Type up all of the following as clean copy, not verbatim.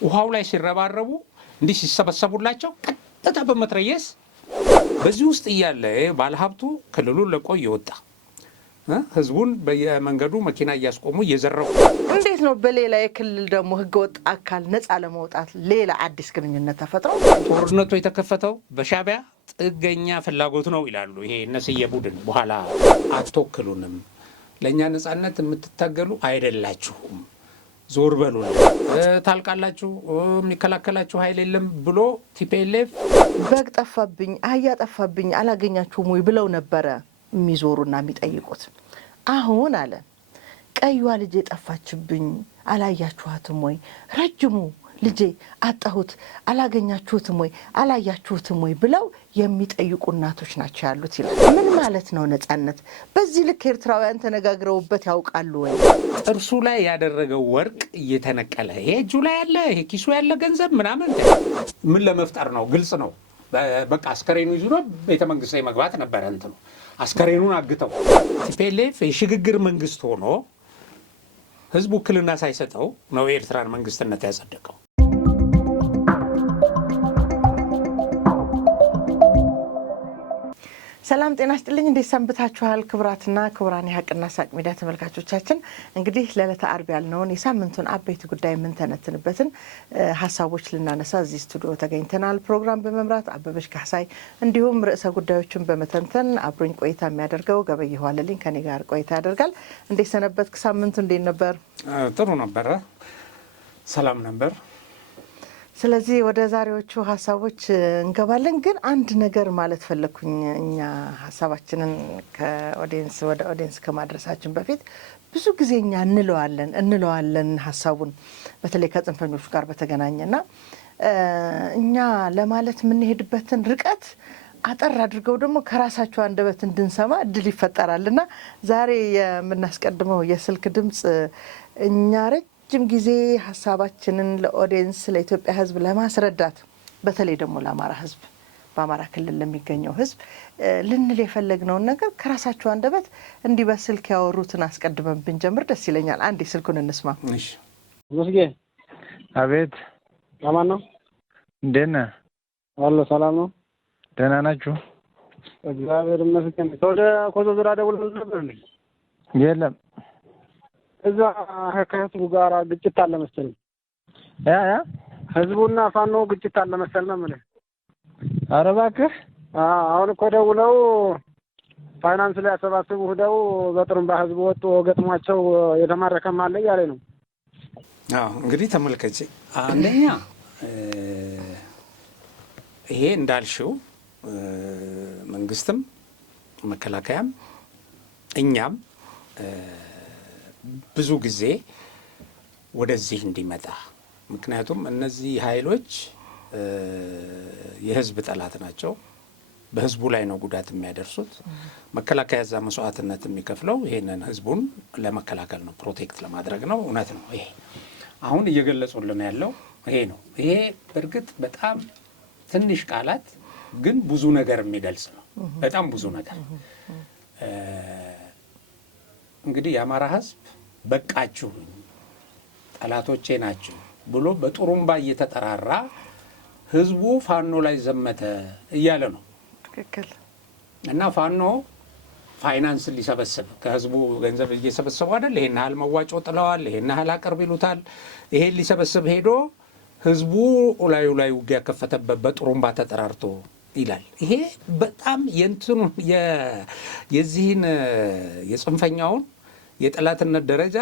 ውሃው ላይ ሲረባረቡ እንዲህ ሲሰበሰቡላቸው ቀጥታ በመትረየስ በዚህ ውስጥ እያለ ባለሀብቱ ክልሉን ለቆ ይወጣ ህዝቡን በየመንገዱ መኪና እያስቆሙ እየዘረፉ እንዴት ነው በሌላ የክልል ደግሞ ህገወጥ አካል ነፃ ለመውጣት ሌላ አዲስ ግንኙነት ተፈጥሮ ጦርነቱ የተከፈተው በሻዕቢያ ጥገኛ ፍላጎት ነው ይላሉ። ይሄ እነስየ ቡድን በኋላ አትወክሉንም፣ ለኛ ነፃነት የምትታገሉ አይደላችሁም፣ ዞር በሉ ታልቃላችሁ፣ የሚከላከላችሁ ኃይል የለም ብሎ ቲፒኤልኤፍ በግ ጠፋብኝ አህያ ጠፋብኝ አላገኛችሁም ወይ ብለው ነበረ የሚዞሩና የሚጠይቁት። አሁን አለ ቀይዋ ልጄ ጠፋችብኝ አላያችኋትም ወይ? ረጅሙ ልጄ አጣሁት አላገኛችሁትም ወይ? አላያችሁትም ወይ ብለው የሚጠይቁ እናቶች ናቸው ያሉት ይላል። ምን ማለት ነው ነፃነት? በዚህ ልክ ኤርትራውያን ተነጋግረውበት ያውቃሉ ወይ? ጥርሱ ላይ ያደረገው ወርቅ እየተነቀለ ይሄ እጁ ላይ ያለ ይሄ ኪሱ ያለ ገንዘብ ምናምን ምን ለመፍጠር ነው? ግልጽ ነው። በቃ አስከሬኑ ይዞ ቤተ መንግስት ላይ መግባት ነበረ እንትኑ አስከሬኑን አግተው ቲፒኤልኤፍ የሽግግር መንግስት ሆኖ ህዝቡ ውክልና ሳይሰጠው ነው የኤርትራን መንግስትነት ያጸደቀው። ሰላም ጤና ይስጥልኝ። እንዴት ሰንብታችኋል? ክቡራትና ክቡራን የሀቅና ሳቅ ሚዲያ ተመልካቾቻችን እንግዲህ ለዕለተ አርብ ያልነውን የሳምንቱን አበይት ጉዳይ የምንተነትንበትን ሀሳቦች ልናነሳ እዚህ ስቱዲዮ ተገኝተናል። ፕሮግራም በመምራት አበበች ካህሳይ እንዲሁም ርዕሰ ጉዳዮችን በመተንተን አብሮኝ ቆይታ የሚያደርገው ገበየሁ አለልኝ ከኔ ጋር ቆይታ ያደርጋል። እንዴት ሰነበትክ? ሳምንቱ እንዴት ነበር? ጥሩ ነበረ፣ ሰላም ነበር። ስለዚህ ወደ ዛሬዎቹ ሀሳቦች እንገባለን። ግን አንድ ነገር ማለት ፈለኩኝ። እኛ ሀሳባችንን ከኦዲየንስ ወደ ኦዲየንስ ከማድረሳችን በፊት ብዙ ጊዜ እኛ እንለዋለን ሀሳቡን በተለይ ከጽንፈኞቹ ጋር በተገናኘና እኛ ለማለት የምንሄድበትን ርቀት አጠር አድርገው ደግሞ ከራሳቸው አንደበት እንድንሰማ እድል ይፈጠራልና ዛሬ የምናስቀድመው የስልክ ድምጽ እኛ ረጅም ጊዜ ሀሳባችንን ለኦዲየንስ ለኢትዮጵያ ሕዝብ ለማስረዳት በተለይ ደግሞ ለአማራ ሕዝብ በአማራ ክልል ለሚገኘው ሕዝብ ልንል የፈለግነውን ነገር ከራሳቸው አንደበት እንዲህ በስልክ ያወሩትን አስቀድመን ብንጀምር ደስ ይለኛል። አንዴ ስልኩን እንስማ። እሺ ሙስጌ። አቤት። ሰላም ነው? እንዴት ነህ? አሎ ሰላም ነው? ደህና ናችሁ? እግዚአብሔር ይመስገን። ወደ ኮዞ ዙራ ደውለን ነበር እንዴ? የለም እዛ ከህዝቡ ጋር ግጭት አለ መሰለኝ። ያ ህዝቡና ፋኖ ግጭት አለ መሰለኝ ነው ማለት። ኧረ እባክህ። አሁን እኮ ደውለው ፋይናንስ ላይ ያሰባስቡ ሄደው በጥሩምባ ህዝቡ ወጥቶ ገጥሟቸው የተማረከም አለ ያለኝ ነው። እንግዲህ ተመልከች፣ አንደኛ ይሄ እንዳልሽው መንግስትም መከላከያም እኛም ብዙ ጊዜ ወደዚህ እንዲመጣ ምክንያቱም እነዚህ ኃይሎች የህዝብ ጠላት ናቸው። በህዝቡ ላይ ነው ጉዳት የሚያደርሱት። መከላከያ ዛ መስዋዕትነት የሚከፍለው ይሄንን ህዝቡን ለመከላከል ነው፣ ፕሮቴክት ለማድረግ ነው። እውነት ነው። ይሄ አሁን እየገለጹልን ያለው ይሄ ነው። ይሄ በእርግጥ በጣም ትንሽ ቃላት ግን ብዙ ነገር የሚገልጽ ነው። በጣም ብዙ ነገር እንግዲህ የአማራ ህዝብ በቃችሁኝ ጠላቶቼ ናችሁ ብሎ በጥሩምባ እየተጠራራ ህዝቡ ፋኖ ላይ ዘመተ እያለ ነው። ትክክል። እና ፋኖ ፋይናንስ ሊሰበስብ ከህዝቡ ገንዘብ እየሰበሰቡ አይደል? ይሄን ያህል መዋጮ ጥለዋል፣ ይሄን ያህል አቅርብ ይሉታል። ይሄን ሊሰበስብ ሄዶ ህዝቡ ላዩ ላይ ውጊያ ከፈተበት በጥሩምባ ተጠራርቶ ይላል። ይሄ በጣም የእንትኑን የዚህን የጽንፈኛውን የጠላትነት ደረጃ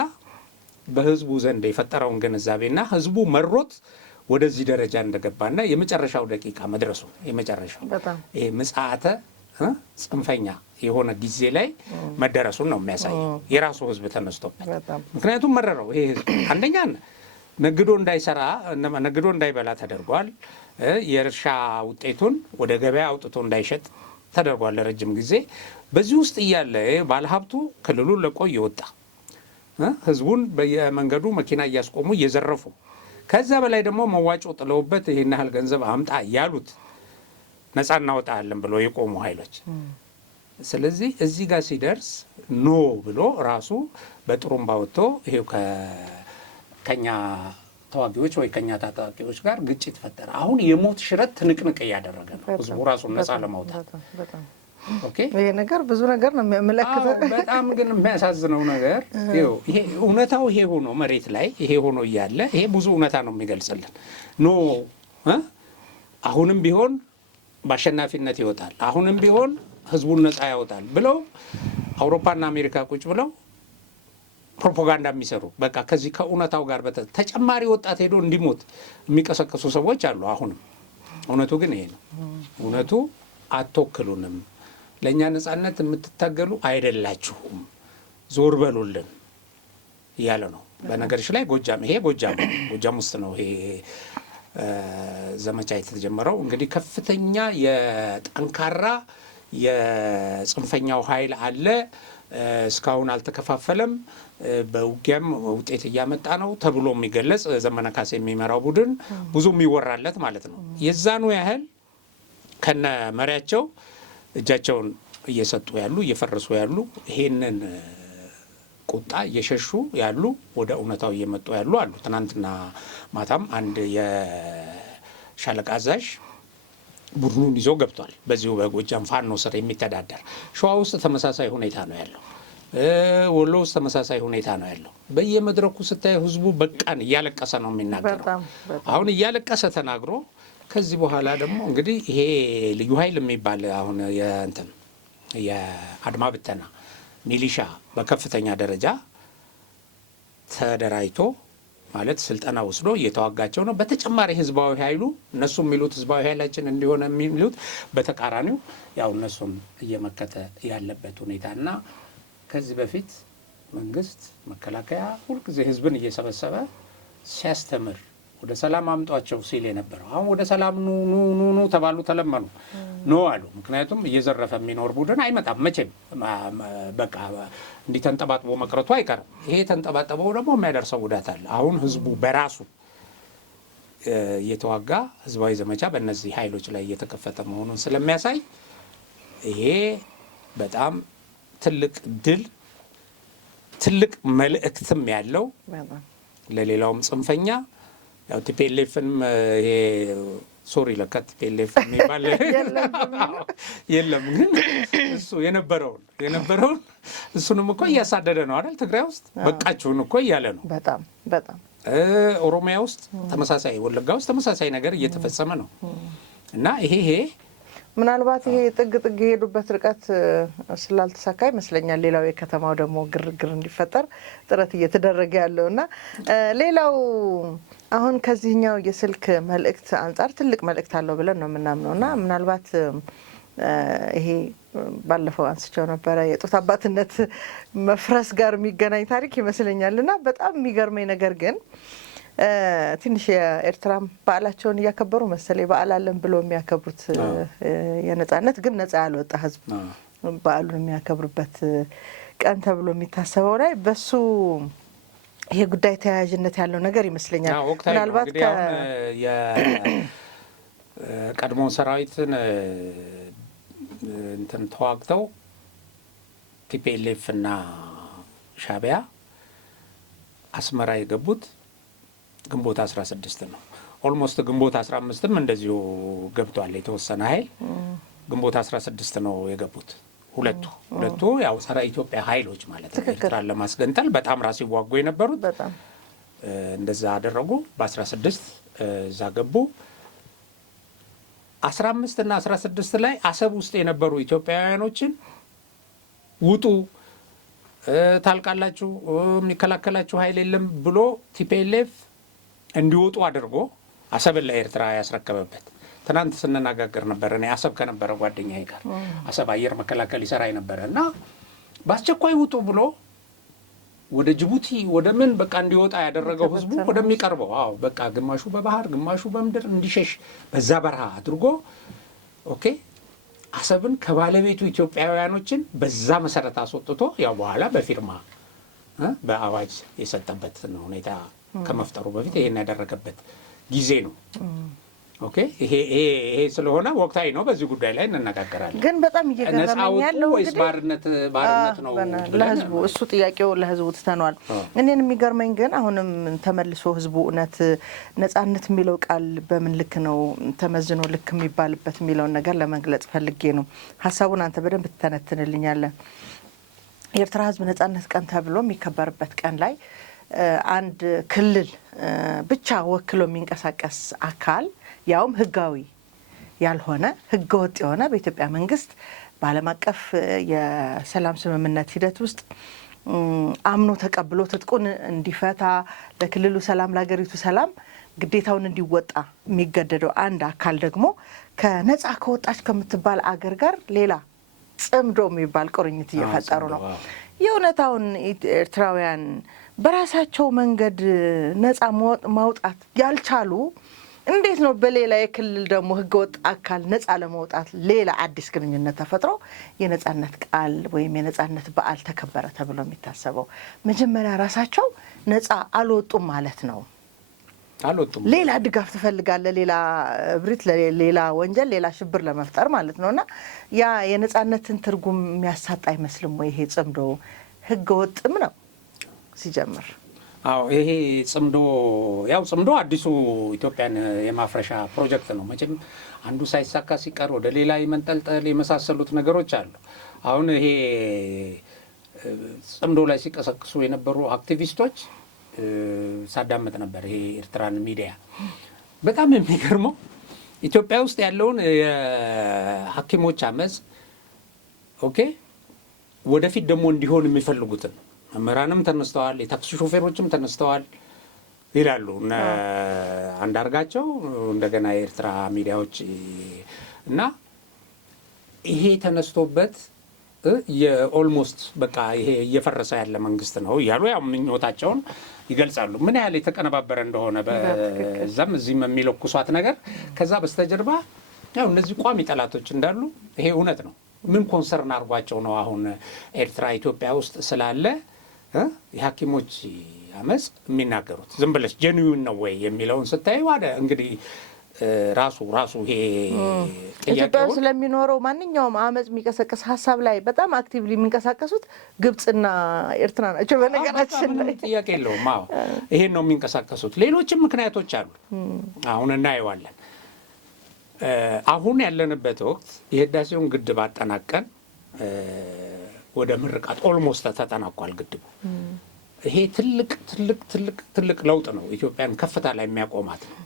በህዝቡ ዘንድ የፈጠረውን ግንዛቤና ህዝቡ መሮት ወደዚህ ደረጃ እንደገባና የመጨረሻው ደቂቃ መድረሱ የመጨረሻው ይሄ ምጽአተ ጽንፈኛ የሆነ ጊዜ ላይ መደረሱን ነው የሚያሳየው። የራሱ ህዝብ ተነስቶበት ምክንያቱም መረረው። ይሄ ህዝብ አንደኛ ነግዶ እንዳይሰራ ነግዶ እንዳይበላ ተደርጓል። የእርሻ ውጤቱን ወደ ገበያ አውጥቶ እንዳይሸጥ ተደርጓል ለረጅም ጊዜ። በዚህ ውስጥ እያለ ባለሀብቱ ክልሉን ለቆ ይወጣ ህዝቡን በየመንገዱ መኪና እያስቆሙ እየዘረፉ ከዛ በላይ ደግሞ መዋጮ ጥለውበት ይሄን ያህል ገንዘብ አምጣ ያሉት ነፃ እናወጣለን ብሎ የቆሙ ኃይሎች። ስለዚህ እዚህ ጋር ሲደርስ ኖ ብሎ ራሱ በጥሩምባ ወጥቶ ይሄው ከኛ ተዋጊዎች ወይ ከኛ ታጣቂዎች ጋር ግጭት ፈጠረ። አሁን የሞት ሽረት ትንቅንቅ እያደረገ ነው ህዝቡ ራሱን ነፃ ለማውጣት። ኦኬ ይሄ ነገር ብዙ ነገር ነው የሚያመለክተው። በጣም ግን የሚያሳዝነው ነገር ይሄ እውነታው ይሄ ሆኖ መሬት ላይ ይሄ ሆኖ እያለ ይሄ ብዙ እውነታ ነው የሚገልጽልን። አሁንም ቢሆን በአሸናፊነት ይወጣል፣ አሁንም ቢሆን ህዝቡን ነፃ ያወጣል ብለው አውሮፓና አሜሪካ ቁጭ ብለው ፕሮፓጋንዳ የሚሰሩ በቃ ከዚህ ከእውነታው ጋር ተጨማሪ ወጣት ሄዶ እንዲሞት የሚቀሰቅሱ ሰዎች አሉ። አሁንም እውነቱ ግን ይሄ ነው። እውነቱ አትወክሉንም፣ ለእኛ ነፃነት የምትታገሉ አይደላችሁም፣ ዞር በሉልን እያለ ነው። በነገርሽ ላይ ጎጃም ውስጥ ነው ይሄ ዘመቻ የተጀመረው። እንግዲህ ከፍተኛ የጠንካራ የጽንፈኛው ኃይል አለ። እስካሁን አልተከፋፈለም፣ በውጊያም ውጤት እያመጣ ነው ተብሎ የሚገለጽ ዘመነ ካሴ የሚመራው ቡድን ብዙ የሚወራለት ማለት ነው። የዛኑ ያህል ከነ መሪያቸው እጃቸውን እየሰጡ ያሉ እየፈረሱ ያሉ ይሄንን ቁጣ እየሸሹ ያሉ ወደ እውነታው እየመጡ ያሉ አሉ። ትናንትና ማታም አንድ የሻለቃ አዛዥ ቡድኑን ይዞ ገብቷል። በዚሁ በጎጃም ፋኖ ስር የሚተዳደር ሸዋ ውስጥ ተመሳሳይ ሁኔታ ነው ያለው። ወሎ ውስጥ ተመሳሳይ ሁኔታ ነው ያለው። በየመድረኩ ስታይ ህዝቡ በቃን እያለቀሰ ነው የሚናገረው። አሁን እያለቀሰ ተናግሮ ከዚህ በኋላ ደግሞ እንግዲህ ይሄ ልዩ ኃይል የሚባል አሁን የአድማ ብተና ሚሊሻ በከፍተኛ ደረጃ ተደራጅቶ ማለት ስልጠና ወስዶ እየተዋጋቸው ነው። በተጨማሪ ህዝባዊ ኃይሉ እነሱ የሚሉት ህዝባዊ ኃይላችን እንዲሆነ የሚሉት በተቃራኒው ያው እነሱን እየመከተ ያለበት ሁኔታ እና ከዚህ በፊት መንግስት መከላከያ ሁልጊዜ ህዝብን እየሰበሰበ ሲያስተምር ወደ ሰላም አምጧቸው ሲል የነበረው አሁን ወደ ሰላም ኑ ተባሉ፣ ተለመኑ፣ ኖ አሉ። ምክንያቱም እየዘረፈ የሚኖር ቡድን አይመጣም መቼም። በቃ እንዲህ ተንጠባጥቦ መቅረቱ አይቀርም። ይሄ ተንጠባጥበው ደግሞ የሚያደርሰው ጉዳት አለ። አሁን ህዝቡ በራሱ እየተዋጋ ህዝባዊ ዘመቻ በእነዚህ ኃይሎች ላይ እየተከፈተ መሆኑን ስለሚያሳይ ይሄ በጣም ትልቅ ድል፣ ትልቅ መልእክትም ያለው ለሌላውም ጽንፈኛ ያው ቲፒኤልኤፍን ይሄ ሶሪ ለካ ቲፒኤልኤፍ የሚባል የለም፣ ግን እሱ የነበረውን እሱንም እኮ እያሳደደ ነው አይደል? ትግራይ ውስጥ በቃችሁን እኮ እያለ ነው። በጣም ኦሮሚያ ውስጥ ተመሳሳይ፣ ወለጋ ውስጥ ተመሳሳይ ነገር እየተፈጸመ ነው እና ይሄ ምናልባት ይሄ ጥግ የሄዱበት ርቀት ስላልተሳካ ይመስለኛል ሌላው የከተማው ደግሞ ግርግር እንዲፈጠር ጥረት እየተደረገ ያለው እና ሌላው አሁን ከዚህኛው የስልክ መልእክት አንጻር ትልቅ መልእክት አለው ብለን ነው የምናምነው እና ምናልባት ይሄ ባለፈው አንስቸው ነበረ የጡት አባትነት መፍረስ ጋር የሚገናኝ ታሪክ ይመስለኛል እና በጣም የሚገርመኝ ነገር ግን ትንሽ የኤርትራም በዓላቸውን እያከበሩ መሰለኝ በዓል አለን ብሎ የሚያከብሩት የነጻነት ግን ነጻ ያልወጣ ህዝብ በዓሉን የሚያከብሩበት ቀን ተብሎ የሚታሰበው ላይ በሱ ይሄ ጉዳይ ተያያዥነት ያለው ነገር ይመስለኛል። ምናልባት የቀድሞ ሰራዊትን እንትን ተዋግተው ቲፒኤልኤፍ እና ሻዕቢያ አስመራ የገቡት ግንቦት 16 ነው። ኦልሞስት ግንቦት 15ም እንደዚሁ ገብቷል የተወሰነ ኃይል። ግንቦት 16 ነው የገቡት ሁለቱ ያው ጸረ ኢትዮጵያ ኃይሎች ማለት ነው። ኤርትራን ለማስገንጠል በጣም ራስ ይዋጉ የነበሩት እንደዛ አደረጉ። በ16 እዛ ገቡ። 15 እና 16 ላይ አሰብ ውስጥ የነበሩ ኢትዮጵያውያኖችን ውጡ፣ ታልቃላችሁ፣ የሚከላከላችሁ ኃይል የለም ብሎ ቲፒኤልኤፍ እንዲወጡ አድርጎ አሰብን ለኤርትራ ያስረከበበት። ትናንት ስንነጋገር ነበር እኔ አሰብ ከነበረ ጓደኛዬ ጋር አሰብ አየር መከላከል ይሰራ የነበረ እና በአስቸኳይ ውጡ ብሎ ወደ ጅቡቲ ወደ ምን በቃ እንዲወጣ ያደረገው ህዝቡ ወደሚቀርበው በቃ ግማሹ በባህር ግማሹ በምድር እንዲሸሽ በዛ በረሃ አድርጎ አሰብን ከባለቤቱ ኢትዮጵያውያኖችን በዛ መሰረት አስወጥቶ ያው በኋላ በፊርማ በአዋጅ የሰጠበት ሁኔታ ከመፍጠሩ በፊት ይሄን ያደረገበት ጊዜ ነው። ኦኬ ይሄ ስለሆነ ወቅታዊ ነው። በዚህ ጉዳይ ላይ እንነጋገራለን። ግን በጣም እየገረመኝ ያለው ወይስ ባርነት ነው ለህዝቡ እሱ ጥያቄው ለህዝቡ ትተኗል። እኔን የሚገርመኝ ግን አሁንም ተመልሶ ህዝቡ እውነት ነጻነት የሚለው ቃል በምን ልክ ነው ተመዝኖ ልክ የሚባልበት የሚለውን ነገር ለመግለጽ ፈልጌ ነው። ሀሳቡን አንተ በደንብ ትተነትንልኛለህ። የኤርትራ ህዝብ ነጻነት ቀን ተብሎ የሚከበርበት ቀን ላይ አንድ ክልል ብቻ ወክሎ የሚንቀሳቀስ አካል ያውም ህጋዊ ያልሆነ ህገወጥ የሆነ በኢትዮጵያ መንግስት በዓለም አቀፍ የሰላም ስምምነት ሂደት ውስጥ አምኖ ተቀብሎ ትጥቁን እንዲፈታ ለክልሉ ሰላም ለሀገሪቱ ሰላም ግዴታውን እንዲወጣ የሚገደደው አንድ አካል ደግሞ ከነጻ ከወጣች ከምትባል አገር ጋር ሌላ ጽምዶ የሚባል ቁርኝት እየፈጠሩ ነው። የእውነታውን ኤርትራውያን በራሳቸው መንገድ ነጻ ማውጣት ያልቻሉ እንዴት ነው በሌላ የክልል ደግሞ ህገወጥ አካል ነጻ ለማውጣት ሌላ አዲስ ግንኙነት ተፈጥሮ የነጻነት ቃል ወይም የነጻነት በዓል ተከበረ ተብሎ የሚታሰበው? መጀመሪያ ራሳቸው ነጻ አልወጡም ማለት ነው። አልወጡም። ሌላ ድጋፍ ትፈልጋለህ፣ ሌላ እብሪት፣ ሌላ ወንጀል፣ ሌላ ሽብር ለመፍጠር ማለት ነውና ያ የነጻነትን ትርጉም የሚያሳጣ አይመስልም ወይ? ይሄ ጽምዶ ህገወጥም ነው ሲጀምር። አዎ ይሄ ጽምዶ አዲሱ ኢትዮጵያን የማፍረሻ ፕሮጀክት ነው። መቼም አንዱ ሳይሳካ ሲቀር ወደ ሌላ የመንጠልጠል የመሳሰሉት ነገሮች አሉ። አሁን ይሄ ጽምዶ ላይ ሲቀሰቅሱ የነበሩ አክቲቪስቶች ሳዳመጥ ነበር። ይሄ ኤርትራን ሚዲያ በጣም የሚገርመው ኢትዮጵያ ውስጥ ያለውን የሐኪሞች አመጽ ወደፊት ደግሞ እንዲሆን የሚፈልጉትን መምህራንም ተነስተዋል፣ የታክሲ ሾፌሮችም ተነስተዋል ይላሉ አንዳርጋቸው፣ እንደገና የኤርትራ ሚዲያዎች እና ይሄ ተነስቶበት የኦልሞስት በቃ ይሄ እየፈረሰ ያለ መንግስት ነው እያሉ ያው ምኞታቸውን ይገልጻሉ። ምን ያህል የተቀነባበረ እንደሆነ በዛም እዚህም የሚለኩሷት ነገር ከዛ በስተጀርባ ያው እነዚህ ቋሚ ጠላቶች እንዳሉ ይሄ እውነት ነው። ምን ኮንሰርን አድርጓቸው ነው አሁን ኤርትራ ኢትዮጵያ ውስጥ ስላለ የሐኪሞች አመጽ የሚናገሩት? ዝም ብለሽ ጀኒዩን ነው ወይ የሚለውን ስታይ ዋደ እንግዲህ ራሱ ይሄ ኢትዮጵያ ውስጥ ስለሚኖረው ማንኛውም አመጽ የሚቀሰቀስ ሀሳብ ላይ በጣም አክቲቭሊ የሚንቀሳቀሱት ግብጽና ኤርትራ ናቸው። በነገራችን ላይ ጥያቄ የለውም። አዎ ይሄን ነው የሚንቀሳቀሱት። ሌሎችም ምክንያቶች አሉ። አሁን እናየዋለን። አሁን ያለንበት ወቅት የህዳሴውን ግድብ አጠናቀን ወደ ምርቃት ኦልሞስት ተጠናቋል ግድቡ። ይሄ ትልቅ ለውጥ ነው። ኢትዮጵያን ከፍታ ላይ የሚያቆማት ነው።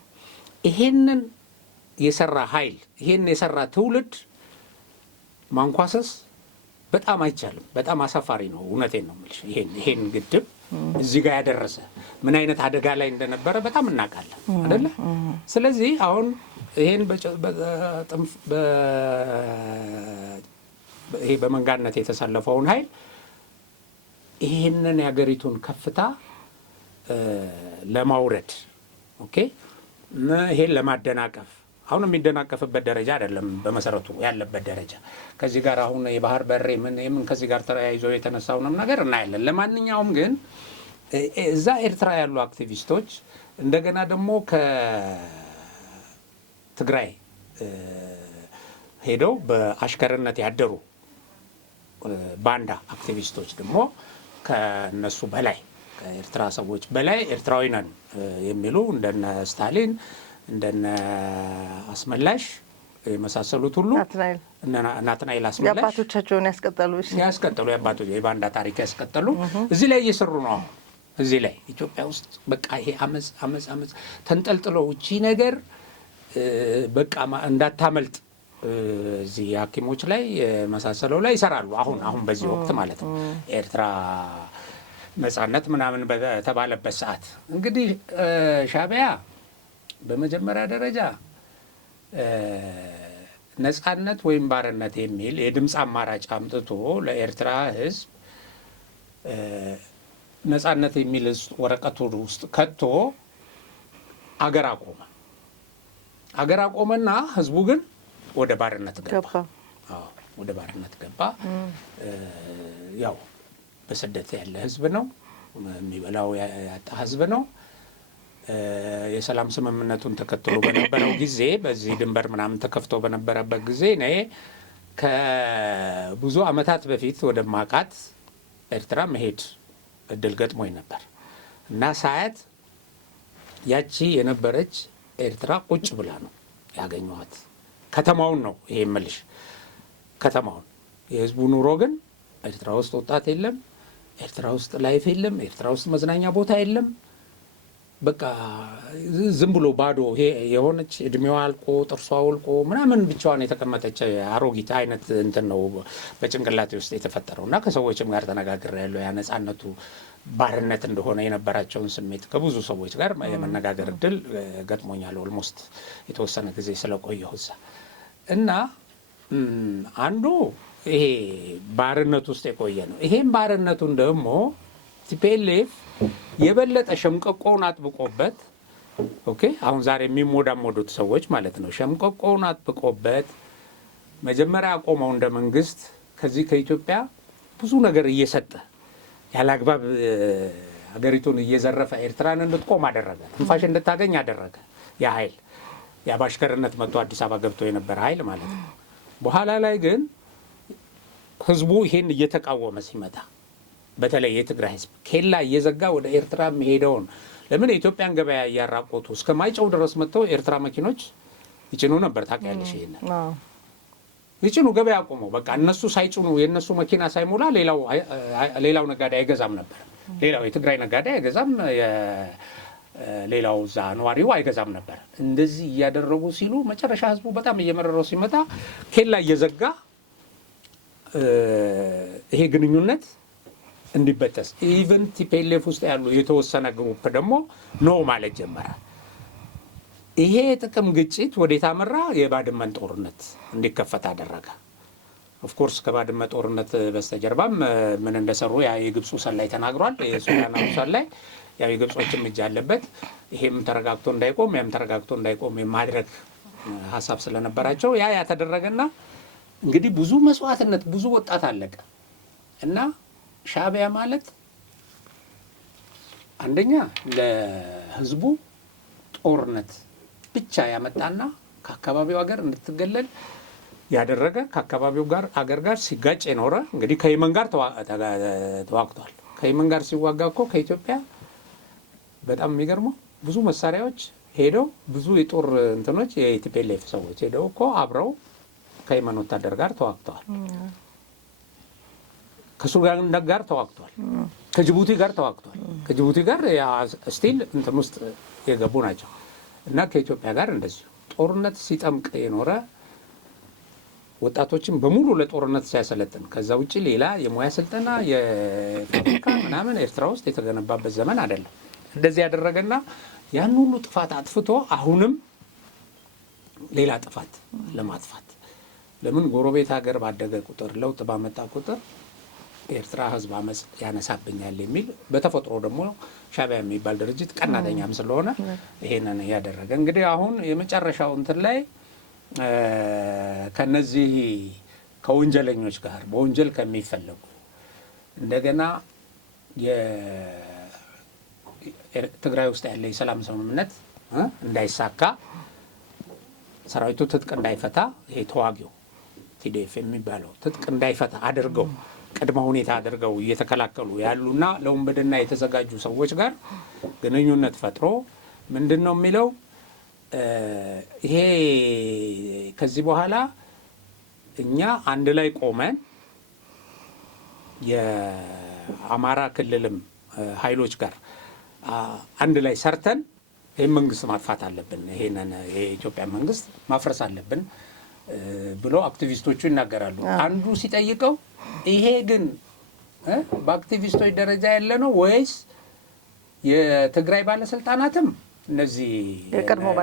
ይሄንን የሰራ ኃይል ይሄን የሰራ ትውልድ ማንኳሰስ በጣም አይቻልም። በጣም አሳፋሪ ነው። እውነቴን ነው የምልሽ። ይሄን ግድብ እዚህ ጋር ያደረሰ ምን አይነት አደጋ ላይ እንደነበረ በጣም እናውቃለን አይደለ? ስለዚህ አሁን ይሄን ይሄ በመንጋነት የተሰለፈውን ኃይል ይሄንን የሀገሪቱን ከፍታ ለማውረድ ይሄን ለማደናቀፍ አሁን የሚደናቀፍበት ደረጃ አይደለም። በመሰረቱ ያለበት ደረጃ ከዚህ ጋር አሁን የባህር በር ምን ከዚህ ጋር ተያይዞ የተነሳውንም ነገር እናያለን። ለማንኛውም ግን እዛ ኤርትራ ያሉ አክቲቪስቶች እንደገና ደግሞ ከትግራይ ሄደው በአሽከርነት ያደሩ ባንዳ አክቲቪስቶች ደግሞ ከነሱ በላይ ከኤርትራ ሰዎች በላይ ኤርትራዊ ነን የሚሉ እንደነ ስታሊን እንደነ አስመላሽ የመሳሰሉት ሁሉ ናትናኤል አስመላሽ የአባቶቻቸውን ያስቀጠሉ የባንዳ ታሪክ ያስቀጠሉ እዚህ ላይ እየሰሩ ነው። እዚህ ላይ ኢትዮጵያ ውስጥ በቃ ይሄ አመጽ ተንጠልጥለው እቺ ነገር በቃ እንዳታመልጥ እዚህ ሐኪሞች ላይ የመሳሰለው ላይ ይሰራሉ። አሁን በዚህ ወቅት ማለት ነው ኤርትራ ነጻነት ምናምን በተባለበት ሰዓት እንግዲህ ሻዕቢያ በመጀመሪያ ደረጃ ነጻነት ወይም ባርነት የሚል የድምፅ አማራጭ አምጥቶ ለኤርትራ ሕዝብ ነጻነት የሚል ወረቀቱ ውስጥ ከቶ አገር አቆመና ሕዝቡ ግን ወደ ባርነት ገባ። ወደ ባርነት ገባ። ያው በስደት ያለ ሕዝብ ነው። የሚበላው ያጣ ሕዝብ ነው። የሰላም ስምምነቱን ተከትሎ በነበረው ጊዜ በዚህ ድንበር ምናምን ተከፍቶ በነበረበት ጊዜ እኔ ከብዙ ዓመታት በፊት ወደ ማቃት ኤርትራ መሄድ እድል ገጥሞኝ ነበር እና ሳያት ያቺ የነበረች ኤርትራ ቁጭ ብላ ነው ያገኘኋት። ከተማውን ነው ይሄ መልሽ ከተማውን። የህዝቡ ኑሮ ግን ኤርትራ ውስጥ ወጣት የለም፣ ኤርትራ ውስጥ ላይፍ የለም፣ ኤርትራ ውስጥ መዝናኛ ቦታ የለም። በቃ ዝም ብሎ ባዶ የሆነች እድሜዋ አልቆ ጥርሷ ወልቆ ምናምን ብቻዋን የተቀመጠች አሮጊት አይነት እንትን ነው በጭንቅላቴ ውስጥ የተፈጠረው እና ከሰዎችም ጋር ተነጋግሬያለሁ። ያ ነጻነቱ ባርነት እንደሆነ የነበራቸውን ስሜት ከብዙ ሰዎች ጋር የመነጋገር እድል ገጥሞኛል። ኦልሞስት የተወሰነ ጊዜ ስለቆየሁ እዛ እና አንዱ ይሄ ባርነት ውስጥ የቆየ ነው። ይሄም ባርነቱን ደግሞ ቲፒኤልኤፍ የበለጠ ሸምቀቆውን አጥብቆበት ኦኬ አሁን ዛሬ የሚሞዳሞዱት ሰዎች ማለት ነው ሸምቀቆውን አጥብቆበት መጀመሪያ አቆመው እንደ መንግስት ከዚህ ከኢትዮጵያ ብዙ ነገር እየሰጠ ያላግባብ ሀገሪቱን እየዘረፈ ኤርትራን እንድትቆም አደረገ። ትንፋሽ እንድታገኝ አደረገ። ያ ኃይል ያ ባሽከርነት መጥቶ አዲስ አበባ ገብቶ የነበረ ኃይል ማለት ነው። በኋላ ላይ ግን ህዝቡ ይሄን እየተቃወመ ሲመጣ በተለይ የትግራይ ህዝብ ኬላ እየዘጋ ወደ ኤርትራ የሚሄደውን ለምን የኢትዮጵያን ገበያ እያራቆቱ እስከ ማይጨው ድረስ መጥተው ኤርትራ መኪኖች ይጭኑ ነበር። ታውቂያለሽ? ይሄን ይጭኑ ገበያ ቆመው በቃ እነሱ ሳይጭኑ የእነሱ መኪና ሳይሞላ ሌላው ነጋዴ አይገዛም ነበር። ሌላው የትግራይ ነጋዴ አይገዛም፣ ሌላው እዛ ነዋሪው አይገዛም ነበር። እንደዚህ እያደረጉ ሲሉ መጨረሻ ህዝቡ በጣም እየመረረው ሲመጣ ኬላ እየዘጋ ይሄ ግንኙነት እንዲበጠስ ኢቨን ቲፒኤልኤፍ ውስጥ ያሉ የተወሰነ ግሩፕ ደግሞ ኖ ማለት ጀመረ። ይሄ ጥቅም ግጭት ወዴት አመራ? የባድመን ጦርነት እንዲከፈት አደረገ። ኦፍኮርስ ከባድመ ጦርነት በስተጀርባም ምን እንደሰሩ ያ የግብፁ ሰላይ ተናግሯል። የሱዳናዊ ሰላይ ያው የግብጾችም እጅ አለበት። ይሄም ተረጋግቶ እንዳይቆም ያም ተረጋግቶ እንዳይቆም የማድረግ ሀሳብ ስለነበራቸው ያ ተደረገና እንግዲህ ብዙ መስዋዕትነት ብዙ ወጣት አለቀ እና ሻዕቢያ ማለት አንደኛ ለህዝቡ ጦርነት ብቻ ያመጣና ከአካባቢው ሀገር እንድትገለል ያደረገ ከአካባቢው ጋር አገር ጋር ሲጋጭ የኖረ እንግዲህ ከየመን ጋር ተዋግቷል። ከየመን ጋር ሲዋጋ እኮ ከኢትዮጵያ በጣም የሚገርመው ብዙ መሳሪያዎች ሄደው ብዙ የጦር እንትኖች የቲፒኤልኤፍ ሰዎች ሄደው እኮ አብረው ከየመን ወታደር ጋር ተዋግተዋል። ከሱዳን ጋር ተዋግቷል። ከጅቡቲ ጋር ተዋግቷል። ከጅቡቲ ጋር ስቲል እንትን ውስጥ የገቡ ናቸው እና ከኢትዮጵያ ጋር እንደዚሁ ጦርነት ሲጠምቅ የኖረ ወጣቶችን በሙሉ ለጦርነት ሲያሰለጥን ከዛ ውጪ ሌላ የሙያ ስልጠና የፋብሪካ ምናምን ኤርትራ ውስጥ የተገነባበት ዘመን አይደለም። እንደዚህ ያደረገና ያን ሁሉ ጥፋት አጥፍቶ አሁንም ሌላ ጥፋት ለማጥፋት ለምን ጎረቤት ሀገር ባደገ ቁጥር ለውጥ ባመጣ ቁጥር ኤርትራ ህዝብ አመጽ ያነሳብኛል የሚል በተፈጥሮ ደግሞ ሻዕቢያ የሚባል ድርጅት ቀናተኛም ስለሆነ ይሄንን ያደረገ እንግዲህ አሁን የመጨረሻው እንትን ላይ ከነዚህ ከወንጀለኞች ጋር በወንጀል ከሚፈለጉ እንደገና የትግራይ ውስጥ ያለ የሰላም ስምምነት እንዳይሳካ ሰራዊቱ ትጥቅ እንዳይፈታ ይሄ ተዋጊው ቲዲኤፍ የሚባለው ትጥቅ እንዳይፈታ አድርገው ቅድመ ሁኔታ አድርገው እየተከላከሉ ያሉና ለወንበድና የተዘጋጁ ሰዎች ጋር ግንኙነት ፈጥሮ ምንድነው የሚለው ይሄ ከዚህ በኋላ እኛ አንድ ላይ ቆመን የአማራ ክልልም ኃይሎች ጋር አንድ ላይ ሰርተን ይሄን መንግስት ማጥፋት አለብን፣ ይሄንን የኢትዮጵያ መንግስት ማፍረስ አለብን ብሎ አክቲቪስቶቹ ይናገራሉ። አንዱ ሲጠይቀው ይሄ ግን በአክቲቪስቶች ደረጃ ያለ ነው ወይስ የትግራይ ባለስልጣናትም እነዚህ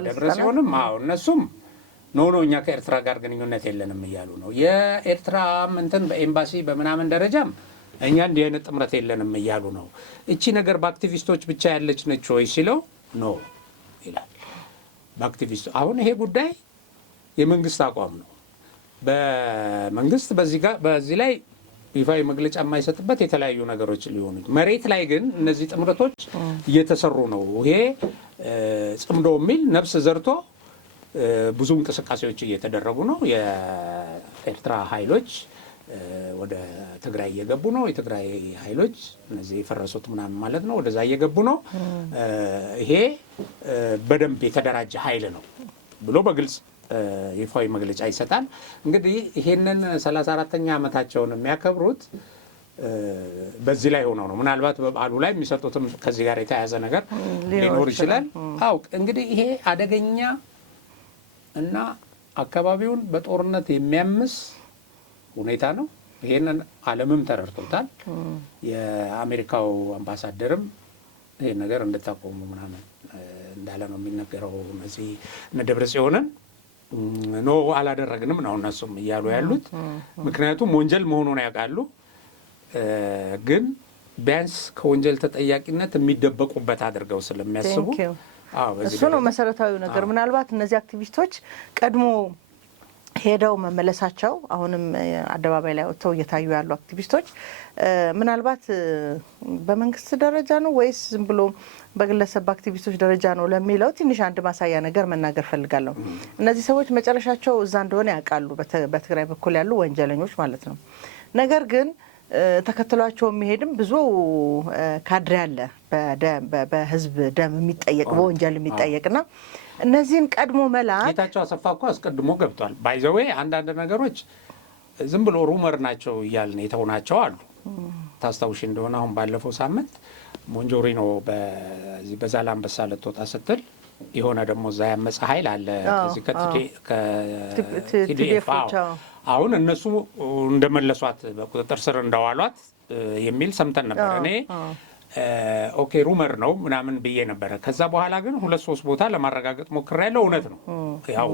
ደብረ ሲሆንም እነሱም ኖ እኛ ከኤርትራ ጋር ግንኙነት የለንም እያሉ ነው። የኤርትራም እንትን በኤምባሲ በምናምን ደረጃም እኛ እንዲህ አይነት ጥምረት የለንም እያሉ ነው። እቺ ነገር በአክቲቪስቶች ብቻ ያለች ነች ወይ ሲለው ኖ ይላል። በአክቲቪስቱ አሁን ይሄ ጉዳይ የመንግስት አቋም ነው። በመንግስት በዚህ ላይ ይፋዊ መግለጫ የማይሰጥበት የተለያዩ ነገሮች ሊሆኑ መሬት ላይ ግን እነዚህ ጥምረቶች እየተሰሩ ነው። ይሄ ጽምዶ የሚል ነፍስ ዘርቶ ብዙ እንቅስቃሴዎች እየተደረጉ ነው። የኤርትራ ኃይሎች ወደ ትግራይ እየገቡ ነው። የትግራይ ኃይሎች እነዚህ የፈረሱት ምናምን ማለት ነው ወደዛ እየገቡ ነው። ይሄ በደንብ የተደራጀ ኃይል ነው ብሎ በግልጽ ይፋዊ መግለጫ ይሰጣል። እንግዲህ ይሄንን 34ኛ ዓመታቸውን የሚያከብሩት በዚህ ላይ ሆነው ነው። ምናልባት በበዓሉ ላይ የሚሰጡትም ከዚህ ጋር የተያያዘ ነገር ሊኖር ይችላል። አው እንግዲህ ይሄ አደገኛ እና አካባቢውን በጦርነት የሚያምስ ሁኔታ ነው። ይሄንን ዓለምም ተረድቶታል። የአሜሪካው አምባሳደርም ይሄን ነገር እንድታቆሙ ምናምን እንዳለ ነው የሚነገረው። እነዚህ እነ ደብረጽዮንን ኖ አላደረግንም ነው እነሱም እያሉ ያሉት። ምክንያቱም ወንጀል መሆኑን ያውቃሉ። ግን ቢያንስ ከወንጀል ተጠያቂነት የሚደበቁበት አድርገው ስለሚያስቡ እሱ ነው መሰረታዊው ነገር። ምናልባት እነዚህ አክቲቪስቶች ቀድሞ ሄደው መመለሳቸው አሁንም አደባባይ ላይ ወጥተው እየታዩ ያሉ አክቲቪስቶች ምናልባት በመንግስት ደረጃ ነው ወይስ ዝም ብሎ በግለሰብ አክቲቪስቶች ደረጃ ነው ለሚለው ትንሽ አንድ ማሳያ ነገር መናገር ፈልጋለሁ። እነዚህ ሰዎች መጨረሻቸው እዛ እንደሆነ ያውቃሉ፣ በትግራይ በኩል ያሉ ወንጀለኞች ማለት ነው። ነገር ግን ተከትሏቸው የሚሄድም ብዙ ካድሬ አለ፣ በህዝብ ደም የሚጠየቅ በወንጀል የሚጠየቅና እነዚህን ቀድሞ መላክ ጌታቸው አሰፋ እኮ አስቀድሞ ገብቷል። ባይዘዌ አንዳንድ ነገሮች ዝም ብሎ ሩመር ናቸው እያልን የተውናቸው አሉ። ታስታውሽ እንደሆነ አሁን ባለፈው ሳምንት ሞንጆሪኖ በዛላምበሳ ልትወጣ ስትል የሆነ ደግሞ እዛ ያመፀ ኃይል አለ ከቲዲኤፍ አሁን እነሱ እንደመለሷት በቁጥጥር ስር እንዳዋሏት የሚል ሰምተን ነበር። እኔ ኦኬ ሩመር ነው ምናምን ብዬ ነበረ። ከዛ በኋላ ግን 2-3 ቦታ ለማረጋገጥ ሞክሬያለሁ። እውነት ነው። ያው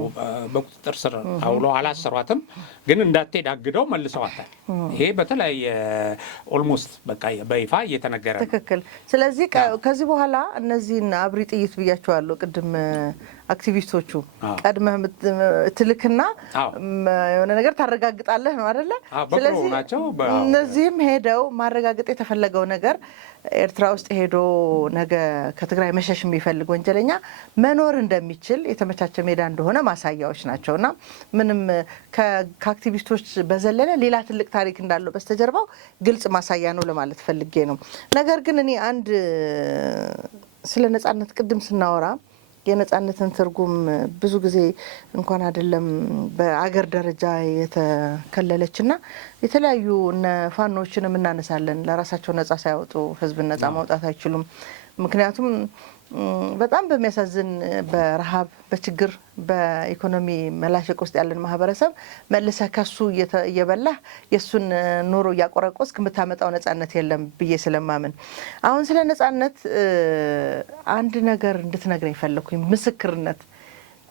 በቁጥጥር ስር አውለው አላሰሯትም፣ ግን እንዳትሄድ አግደው መልሰዋታል። ይሄ በተለያየ ኦልሞስት በቃ በይፋ እየተነገረ ነው። ትክክል። ስለዚህ ከዚህ በኋላ እነዚህን አብሪ ጥይት ብያቸዋለሁ ቅድም አክቲቪስቶቹ ቀድመህ ትልክና የሆነ ነገር ታረጋግጣለህ ነው አይደለ? ስለዚህ እነዚህም ሄደው ማረጋገጥ የተፈለገው ነገር ኤርትራ ውስጥ ሄዶ ነገ ከትግራይ መሸሽ የሚፈልግ ወንጀለኛ መኖር እንደሚችል የተመቻቸ ሜዳ እንደሆነ ማሳያዎች ናቸውና ምንም ከአክቲቪስቶች በዘለለ ሌላ ትልቅ ታሪክ እንዳለው በስተጀርባው ግልጽ ማሳያ ነው ለማለት ፈልጌ ነው። ነገር ግን እኔ አንድ ስለ ነጻነት ቅድም ስናወራ የነጻነትን ትርጉም ብዙ ጊዜ እንኳን አይደለም በአገር ደረጃ የተከለለችና የተለያዩ ፋኖችንም እናነሳለን። ለራሳቸው ነጻ ሳይወጡ ህዝብን ነጻ ማውጣት አይችሉም። ምክንያቱም በጣም በሚያሳዝን በረሃብ በችግር በኢኮኖሚ መላሸቅ ውስጥ ያለን ማህበረሰብ መልሰ ከሱ እየበላህ የሱን ኑሮ እያቆረቆስክ የምታመጣው ነጻነት የለም ብዬ ስለማምን አሁን ስለ ነጻነት አንድ ነገር እንድትነግረኝ ፈለኩኝ። ምስክርነት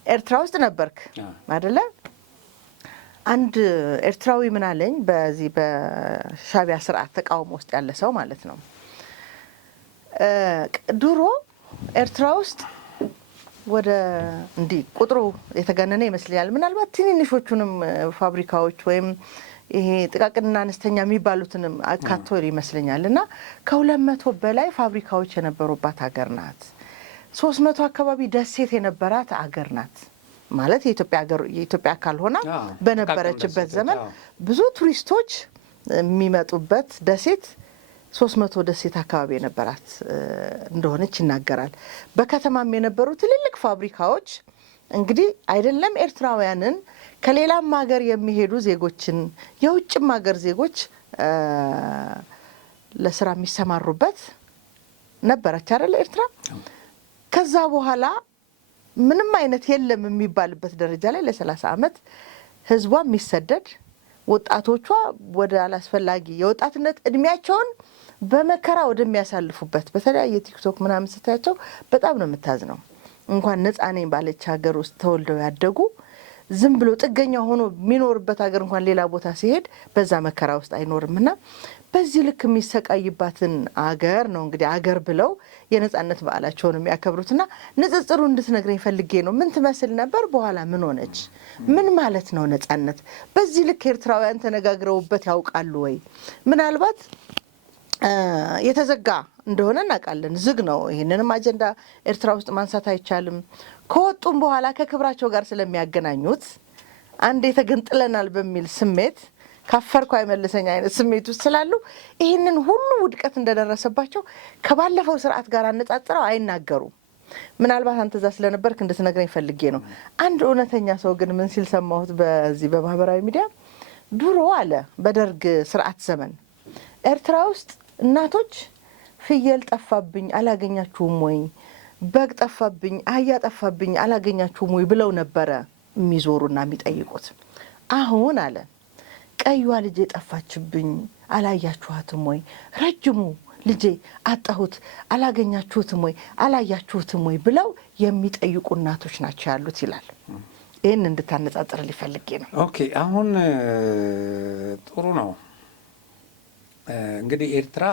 ኤርትራ ውስጥ ነበርክ አይደለ? አንድ ኤርትራዊ ምን አለኝ፣ በዚህ በሻቢያ ስርዓት ተቃውሞ ውስጥ ያለ ሰው ማለት ነው። ድሮ ኤርትራ ውስጥ ወደ እንዲህ ቁጥሩ የተገነነ ይመስለኛል። ምናልባት ትንንሾቹንም ፋብሪካዎች ወይም ይሄ ጥቃቅንና አነስተኛ የሚባሉትንም አካቶ ይመስለኛል እና ከ200 በላይ ፋብሪካዎች የነበሩባት ሀገር ናት። 300 አካባቢ ደሴት የነበራት ሀገር ናት። ማለት የኢትዮጵያ አካል ሆና በነበረችበት ዘመን ብዙ ቱሪስቶች የሚመጡበት ደሴት 300 ደሴት አካባቢ የነበራት እንደሆነች ይናገራል። በከተማም የነበሩ ትልልቅ ፋብሪካዎች እንግዲህ አይደለም ኤርትራውያንን ከሌላም ሀገር የሚሄዱ ዜጎችን የውጭም ሀገር ዜጎች ለስራ የሚሰማሩበት ነበረች አይደል ኤርትራ። ከዛ በኋላ ምንም አይነት የለም የሚባልበት ደረጃ ላይ ለ30 ዓመት ህዝቧ የሚሰደድ ወጣቶቿ ወደ አላስፈላጊ የወጣትነት እድሜያቸውን በመከራ ወደሚያሳልፉበት በተለያየ ቲክቶክ ምናምን ስታያቸው በጣም ነው የምታዝነው። እንኳን ነፃ ነኝ ባለች ሀገር ውስጥ ተወልደው ያደጉ ዝም ብሎ ጥገኛ ሆኖ የሚኖርበት ሀገር እንኳን ሌላ ቦታ ሲሄድ በዛ መከራ ውስጥ አይኖርምና በዚህ ልክ የሚሰቃይባትን አገር ነው እንግዲህ አገር ብለው የነጻነት በዓላቸውን የሚያከብሩትና ንጽጽሩ እንድትነግረኝ ፈልጌ ነው። ምን ትመስል ነበር? በኋላ ምን ሆነች? ምን ማለት ነው ነጻነት? በዚህ ልክ ኤርትራውያን ተነጋግረውበት ያውቃሉ ወይ? ምናልባት የተዘጋ እንደሆነ እናውቃለን። ዝግ ነው። ይህንንም አጀንዳ ኤርትራ ውስጥ ማንሳት አይቻልም። ከወጡም በኋላ ከክብራቸው ጋር ስለሚያገናኙት አንዴ ተገንጥለናል በሚል ስሜት ካፈርኩ አይመልሰኝ አይነት ስሜት ውስጥ ስላሉ ይህንን ሁሉ ውድቀት እንደደረሰባቸው ከባለፈው ስርዓት ጋር አነጻጽረው አይናገሩም። ምናልባት አንተ እዛ ስለነበርክ እንድትነግረኝ ፈልጌ ነው። አንድ እውነተኛ ሰው ግን ምን ሲል ሰማሁት በዚህ በማህበራዊ ሚዲያ፣ ድሮ አለ በደርግ ስርዓት ዘመን ኤርትራ ውስጥ እናቶች ፍየል ጠፋብኝ አላገኛችሁም ወይ፣ በግ ጠፋብኝ፣ አህያ ጠፋብኝ አላገኛችሁም ወይ ብለው ነበረ የሚዞሩና የሚጠይቁት። አሁን አለ ቀይዋ ልጄ ጠፋችብኝ አላያችኋትም ወይ፣ ረጅሙ ልጄ አጣሁት አላገኛችሁትም ወይ፣ አላያችሁትም ወይ ብለው የሚጠይቁ እናቶች ናቸው ያሉት ይላል። ይህን እንድታነጻጽር ሊፈልጌ ነው። ኦኬ፣ አሁን ጥሩ ነው። እንግዲህ ኤርትራ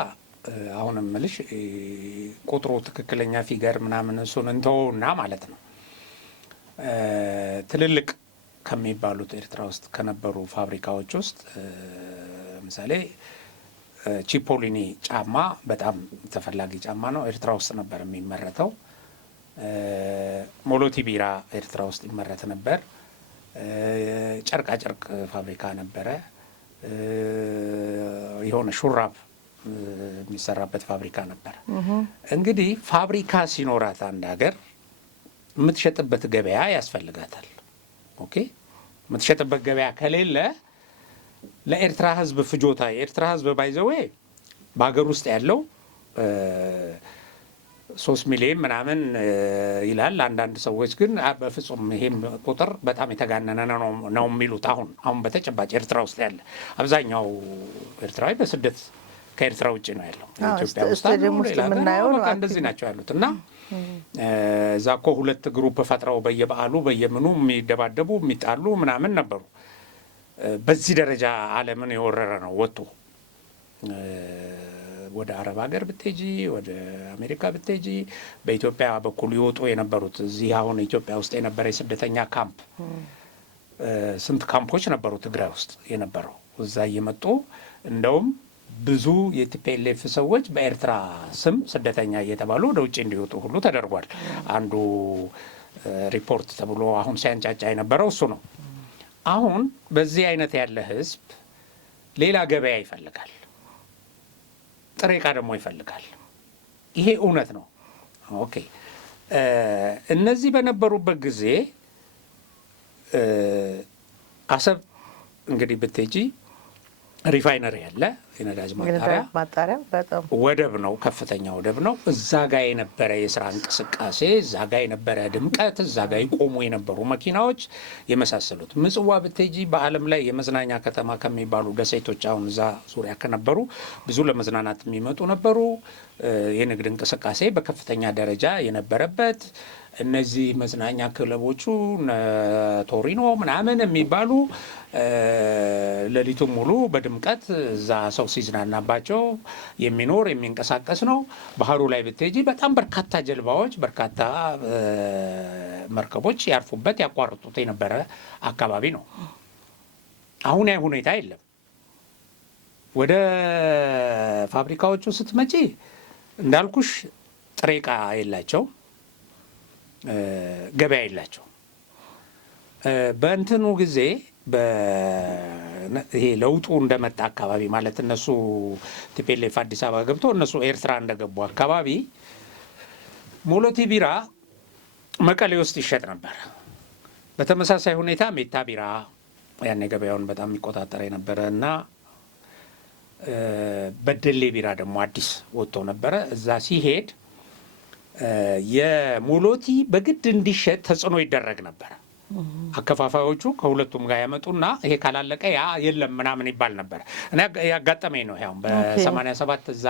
አሁንም ምልሽ ቁጥሩ ትክክለኛ ፊገር ምናምን እሱን እንተውና ማለት ነው ትልልቅ ከሚባሉት ኤርትራ ውስጥ ከነበሩ ፋብሪካዎች ውስጥ ለምሳሌ ቺፖሊኒ ጫማ በጣም ተፈላጊ ጫማ ነው። ኤርትራ ውስጥ ነበር የሚመረተው። ሞሎቲ ቢራ ኤርትራ ውስጥ ይመረት ነበር። ጨርቃ ጨርቅ ፋብሪካ ነበረ። የሆነ ሹራብ የሚሰራበት ፋብሪካ ነበር። እንግዲህ ፋብሪካ ሲኖራት አንድ ሀገር የምትሸጥበት ገበያ ያስፈልጋታል። ኦኬ፣ የምትሸጥበት ገበያ ከሌለ ለኤርትራ ሕዝብ ፍጆታ የኤርትራ ሕዝብ ባይዘዌ በሀገር ውስጥ ያለው 3 ሚሊዮን ምናምን ይላል። አንዳንድ ሰዎች ግን በፍጹም ይሄም ቁጥር በጣም የተጋነነ ነው የሚሉት። አሁን በተጨባጭ ኤርትራ ውስጥ ያለ አብዛኛው ኤርትራዊ በስደት ከኤርትራ ውጭ ነው ያለው። ኢትዮጵያ ውስጥ በቃ እንደዚህ ናቸው ያሉት እና እዛ እኮ 2 ግሩፕ ፈጥረው በየበዓሉ በየምኑ የሚደባደቡ የሚጣሉ ምናምን ነበሩ። በዚህ ደረጃ ዓለምን የወረረ ነው ወጥቶ ወደ አረብ ሀገር ብትሄጂ ወደ አሜሪካ ብትሄጂ በኢትዮጵያ በኩል ይወጡ የነበሩት እዚህ አሁን ኢትዮጵያ ውስጥ የነበረ የስደተኛ ካምፕ ስንት ካምፖች ነበሩ ትግራይ ውስጥ የነበረው። እዛ እየመጡ እንደውም ብዙ የቲፒኤልኤፍ ሰዎች በኤርትራ ስም ስደተኛ እየተባሉ ወደ ውጭ እንዲወጡ ሁሉ ተደርጓል። አንዱ ሪፖርት ተብሎ አሁን ሲያንጫጫ የነበረው እሱ ነው። አሁን በዚህ አይነት ያለ ህዝብ ሌላ ገበያ ይፈልጋል፣ ጥሬ ዕቃ ደግሞ ይፈልጋል። ይሄ እውነት ነው። ኦኬ፣ እነዚህ በነበሩበት ጊዜ አሰብ እንግዲህ ብትሄጂ ሪፋይነሪ ያለ የነዳጅ ማጣሪያ በጣም ወደብ ነው፣ ከፍተኛ ወደብ ነው። እዛ ጋ የነበረ የስራ እንቅስቃሴ፣ እዛ ጋ የነበረ ድምቀት፣ እዛ ጋ ይቆሙ የነበሩ መኪናዎች የመሳሰሉት። ምጽዋ ብትሄጂ በዓለም ላይ የመዝናኛ ከተማ ከሚባሉ ደሴቶች አሁን እዛ ዙሪያ ከነበሩ ብዙ ለመዝናናት የሚመጡ ነበሩ። የንግድ እንቅስቃሴ በከፍተኛ ደረጃ የነበረበት እነዚህ መዝናኛ ክለቦቹ ቶሪኖ ምናምን የሚባሉ ሌሊቱን ሙሉ በድምቀት እዛ ሰው ሲዝናናባቸው የሚኖር የሚንቀሳቀስ ነው። ባህሩ ላይ ብትሄጂ በጣም በርካታ ጀልባዎች፣ በርካታ መርከቦች ያርፉበት ያቋርጡት የነበረ አካባቢ ነው። አሁን ያ ሁኔታ የለም። ወደ ፋብሪካዎቹ ስትመጪ እንዳልኩሽ ጥሬ ዕቃ የላቸው፣ ገበያ የላቸው። በእንትኑ ጊዜ ይሄ ለውጡ እንደመጣ አካባቢ ማለት እነሱ ቲፒኤልኤፍ አዲስ አበባ ገብቶ እነሱ ኤርትራ እንደገቡ አካባቢ ሞሎቲ ቢራ መቀሌ ውስጥ ይሸጥ ነበር። በተመሳሳይ ሁኔታ ሜታ ቢራ ያኔ ገበያውን በጣም የሚቆጣጠር የነበረ እና በደሌ ቢራ ደግሞ አዲስ ወጥቶ ነበረ። እዛ ሲሄድ የሞሎቲ በግድ እንዲሸጥ ተጽዕኖ ይደረግ ነበር። አከፋፋዮቹ ከሁለቱም ጋር ያመጡና ይሄ ካላለቀ ያ የለም ምናምን ይባል ነበር። እኔ ያጋጠመኝ ነው። ያው በ87 እዛ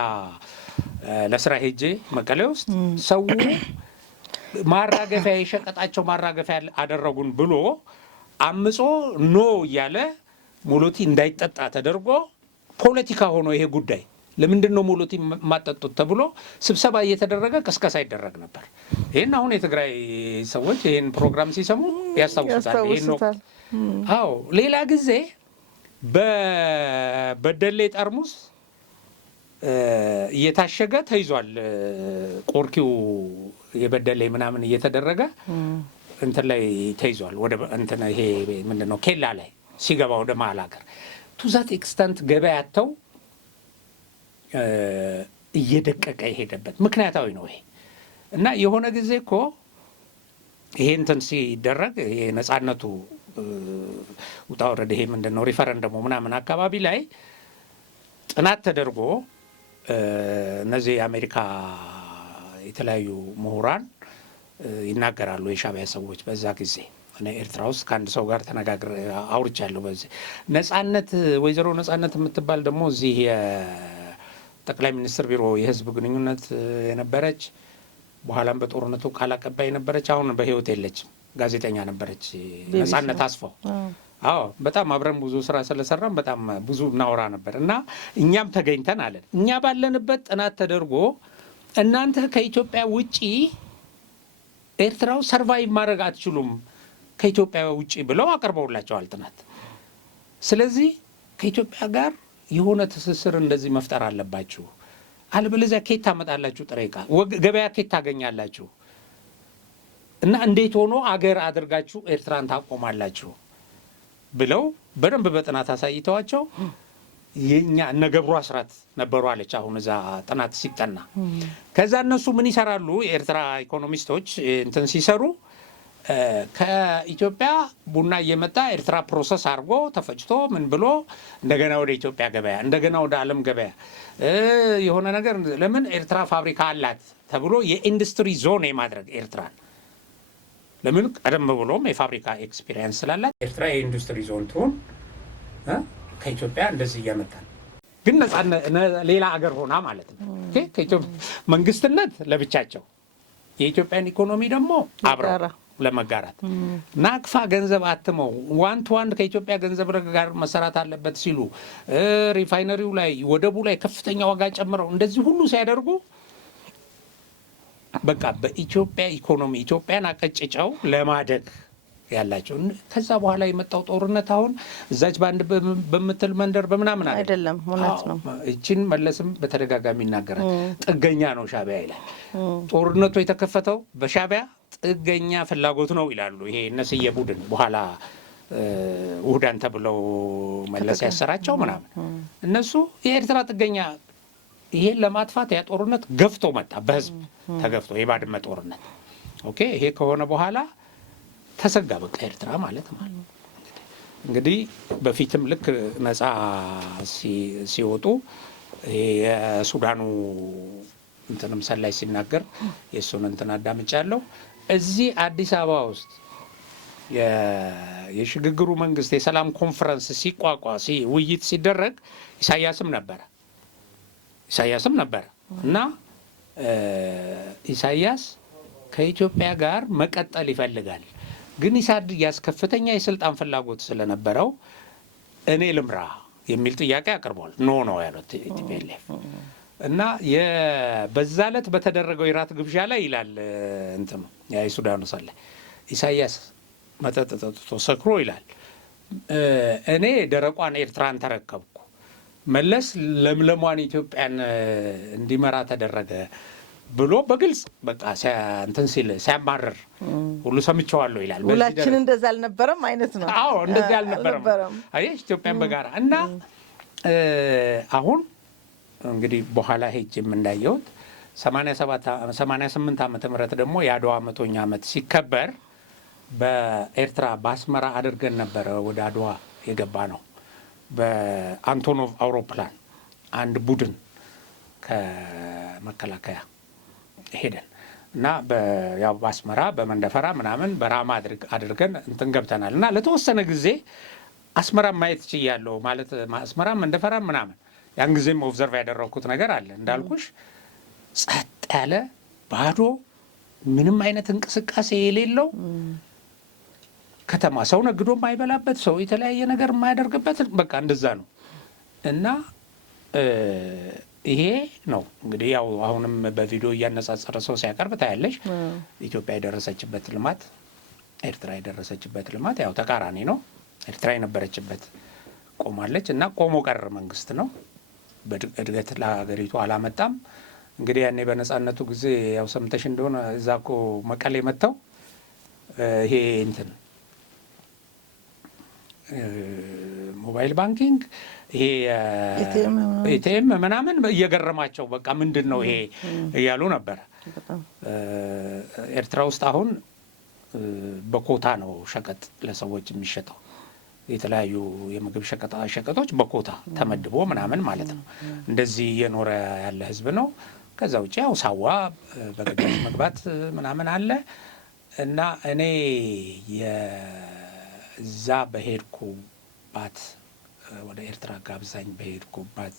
ለስራ ሄጄ መቀሌ ውስጥ ሰው ማራገፊያ የሸቀጣቸው ማራገፊያ አደረጉን ብሎ አምጾ ኖ እያለ ሞሎቲ እንዳይጠጣ ተደርጎ ፖለቲካ ሆኖ ይሄ ጉዳይ ለምንድን ነው ሞሎቲ ማጠጡት ተብሎ ስብሰባ እየተደረገ ቅስቀሳ ይደረግ ነበር። ይሄን አሁን የትግራይ ሰዎች ይሄን ፕሮግራም ሲሰሙ ያስታውሱታል። ይሄን ነው። አዎ፣ ሌላ ጊዜ በበደሌ ጠርሙስ እየታሸገ ተይዟል። ቆርኪው የበደለ ምናምን እየተደረገ እንትን ላይ ተይዟል። ወደ እንትን ይሄ ምንድነው ኬላ ላይ ሲገባ ወደ መሀል ሀገር ቱዛት ኤክስተንት ገበያ ያተው እየደቀቀ የሄደበት ምክንያታዊ ነው ይሄ። እና የሆነ ጊዜ እኮ ይሄ እንትን ሲደረግ ይሄ ነጻነቱ ውጣ ወረደ ይሄ ምንድነው ሪፈረንደሙ ምናምን አካባቢ ላይ ጥናት ተደርጎ እነዚህ የአሜሪካ የተለያዩ ምሁራን ይናገራሉ። የሻዕቢያ ሰዎች በዛ ጊዜ እኔ ኤርትራ ውስጥ ከአንድ ሰው ጋር ተነጋግሬ አውርቻለሁ። በዚህ ነጻነት ወይዘሮ ነጻነት የምትባል ደግሞ እዚህ የጠቅላይ ሚኒስትር ቢሮ የህዝብ ግንኙነት የነበረች በኋላም በጦርነቱ ቃል አቀባይ ነበረች። አሁን በህይወት የለችም። ጋዜጠኛ ነበረች። ነጻነት አስፋው። አዎ በጣም አብረን ብዙ ስራ ስለሰራን በጣም ብዙ እናወራ ነበር። እና እኛም ተገኝተን አለን እኛ ባለንበት ጥናት ተደርጎ እናንተ ከኢትዮጵያ ውጪ ኤርትራው ሰርቫይቭ ማድረግ አትችሉም ከኢትዮጵያ ውጪ ብለው አቀርበውላቸዋል ጥናት። ስለዚህ ከኢትዮጵያ ጋር የሆነ ትስስር እንደዚህ መፍጠር አለባችሁ፣ አለበለዚያ ኬት ታመጣላችሁ ጥሬ ዕቃ፣ ገበያ ኬት ታገኛላችሁ፣ እና እንዴት ሆኖ አገር አድርጋችሁ ኤርትራን ታቆማላችሁ ብለው በደንብ በጥናት አሳይተዋቸው የኛ እነ ገብሩ አስራት ነበሩ አለች። አሁን እዛ ጥናት ሲጠና ከዛ እነሱ ምን ይሰራሉ? የኤርትራ ኢኮኖሚስቶች እንትን ሲሰሩ ከኢትዮጵያ ቡና እየመጣ ኤርትራ ፕሮሰስ አድርጎ ተፈጭቶ ምን ብሎ እንደገና ወደ ኢትዮጵያ ገበያ እንደገና ወደ ዓለም ገበያ የሆነ ነገር ለምን ኤርትራ ፋብሪካ አላት ተብሎ የኢንዱስትሪ ዞን የማድረግ ኤርትራን ለምን ቀደም ብሎም የፋብሪካ ኤክስፒሪየንስ ስላላት ኤርትራ የኢንዱስትሪ ዞን ትሆን ከኢትዮጵያ እንደዚህ እያመጣን ግን ሌላ አገር ሆና ማለት ነው። ከኢትዮጵያ መንግስትነት ለብቻቸው የኢትዮጵያን ኢኮኖሚ ደግሞ አብረው ለመጋራት ናቅፋ ገንዘብ አትመው ዋን ቱ ዋን ከኢትዮጵያ ገንዘብ ጋር መሰራት አለበት ሲሉ ሪፋይነሪው ላይ ወደቡ ላይ ከፍተኛ ዋጋ ጨምረው እንደዚህ ሁሉ ሲያደርጉ በቃ በኢትዮጵያ ኢኮኖሚ ኢትዮጵያን አቀጭጨው ለማደግ ያላቸው ከዛ በኋላ የመጣው ጦርነት አሁን እዛች ባንድ በምትል መንደር በምናምን አይደለም። እውነት ነው። እቺን መለስም በተደጋጋሚ ይናገራል። ጥገኛ ነው ሻዕቢያ ይላል። ጦርነቱ የተከፈተው በሻዕቢያ ጥገኛ ፍላጎት ነው ይላሉ። ይሄ እነስየ ቡድን በኋላ ውህዳን ተብለው መለስ ያሰራቸው ምናምን እነሱ የኤርትራ ጥገኛ ይሄን ለማጥፋት ያ ጦርነት ገፍቶ መጣ። በህዝብ ተገፍቶ የባድመ ጦርነት ኦኬ። ይሄ ከሆነ በኋላ ተሰጋ በቃ ኤርትራ ማለት እንግዲህ በፊትም ልክ ነፃ ሲወጡ የሱዳኑ እንትንም ሰላይ ሲናገር የሱን እንትን አዳምጫለሁ። እዚህ አዲስ አበባ ውስጥ የሽግግሩ መንግስት የሰላም ኮንፈረንስ ውይይት ሲደረግ ኢሳያስም ነበረ እና ኢሳያስ ከኢትዮጵያ ጋር መቀጠል ይፈልጋል። ግን ኢሳያስ ከፍተኛ የስልጣን ፍላጎት ስለነበረው እኔ ልምራ የሚል ጥያቄ አቅርቧል። ኖ ነው ያሉት ቲፒኤልኤፍ እና በዛ ዕለት በተደረገው የራት ግብዣ ላይ ይላል እንትኑ የሱዳኑ ሰላይ ኢሳያስ መጠጥ ጠጥቶ ሰክሮ ይላል እኔ ደረቋን ኤርትራን ተረከብኩ፣ መለስ ለምለሟን ኢትዮጵያን እንዲመራ ተደረገ ብሎ በግልጽ በቃ እንትን ሲል ሲያማርር ሁሉ ሰምቼዋለሁ ይላል። ሁላችን እንደዛ አልነበረም አይነት ነው። አዎ እንደዚህ አልነበረም። አየሽ ኢትዮጵያን በጋራ እና አሁን እንግዲህ በኋላ ሄጅም እንዳየሁት 88 ዓመተ ምህረት ደግሞ የአድዋ 100ኛ ዓመት ሲከበር በኤርትራ በአስመራ አድርገን ነበረ ወደ አድዋ የገባ ነው። በአንቶኖቭ አውሮፕላን አንድ ቡድን ከመከላከያ ሄደን እና ያው በአስመራ በመንደፈራ ምናምን በራማ አድርገን እንትን ገብተናል እና ለተወሰነ ጊዜ አስመራ ማየት ችያለሁ ማለት አስመራ መንደፈራ ምናምን ያን ጊዜም ኦብዘርቭ ያደረኩት ነገር አለ እንዳልኩሽ ጸጥ ያለ ባዶ ምንም አይነት እንቅስቃሴ የሌለው ከተማ ሰው ነግዶ የማይበላበት ሰው የተለያየ ነገር የማያደርግበት በቃ እንደዛ ነው እና ይሄ ነው እንግዲህ ያው አሁንም በቪዲዮ እያነጻጸረ ሰው ሲያቀርብ ታያለሽ። ኢትዮጵያ የደረሰችበት ልማት ኤርትራ የደረሰችበት ልማት ያው ተቃራኒ ነው። ኤርትራ የነበረችበት ቆማለች እና ቆሞ ቀር መንግስት ነው። እድገት ለሀገሪቱ አላመጣም። እንግዲህ ያኔ በነጻነቱ ጊዜ ያው ሰምተሽ እንደሆነ እዛ እኮ መቀሌ መጥተው ይሄ እንትን ሞባይል ባንኪንግ ይሄ ኤቲኤም ምናምን እየገረማቸው በቃ ምንድን ነው ይሄ እያሉ ነበር። ኤርትራ ውስጥ አሁን በኮታ ነው ሸቀጥ ለሰዎች የሚሸጠው። የተለያዩ የምግብ ሸቀጦች በኮታ ተመድቦ ምናምን ማለት ነው። እንደዚህ እየኖረ ያለ ህዝብ ነው። ከዛ ውጭ ያው ሳዋ በግዳጅ መግባት ምናምን አለ እና እኔ የዛ በሄድኩባት ወደ ኤርትራ ጋብዛኝ በሄድኩባት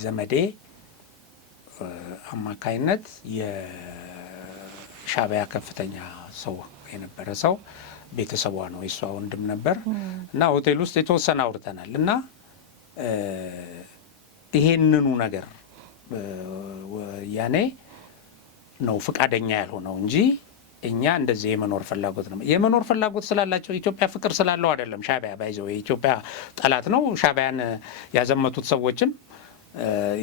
ዘመዴ አማካይነት የሻዕቢያ ከፍተኛ ሰው የነበረ ሰው ቤተሰቧ ነው፣ የሷ ወንድም ነበር እና ሆቴል ውስጥ የተወሰነ አውርተናል እና ይሄንኑ ነገር ያኔ ነው ፍቃደኛ ያልሆነው እንጂ እኛ እንደዚህ የመኖር ፍላጎት ነው። የመኖር ፍላጎት ስላላቸው ኢትዮጵያ ፍቅር ስላለው አይደለም። ሻዕቢያ ባይዘው የኢትዮጵያ ጠላት ነው። ሻዕቢያን ያዘመቱት ሰዎችም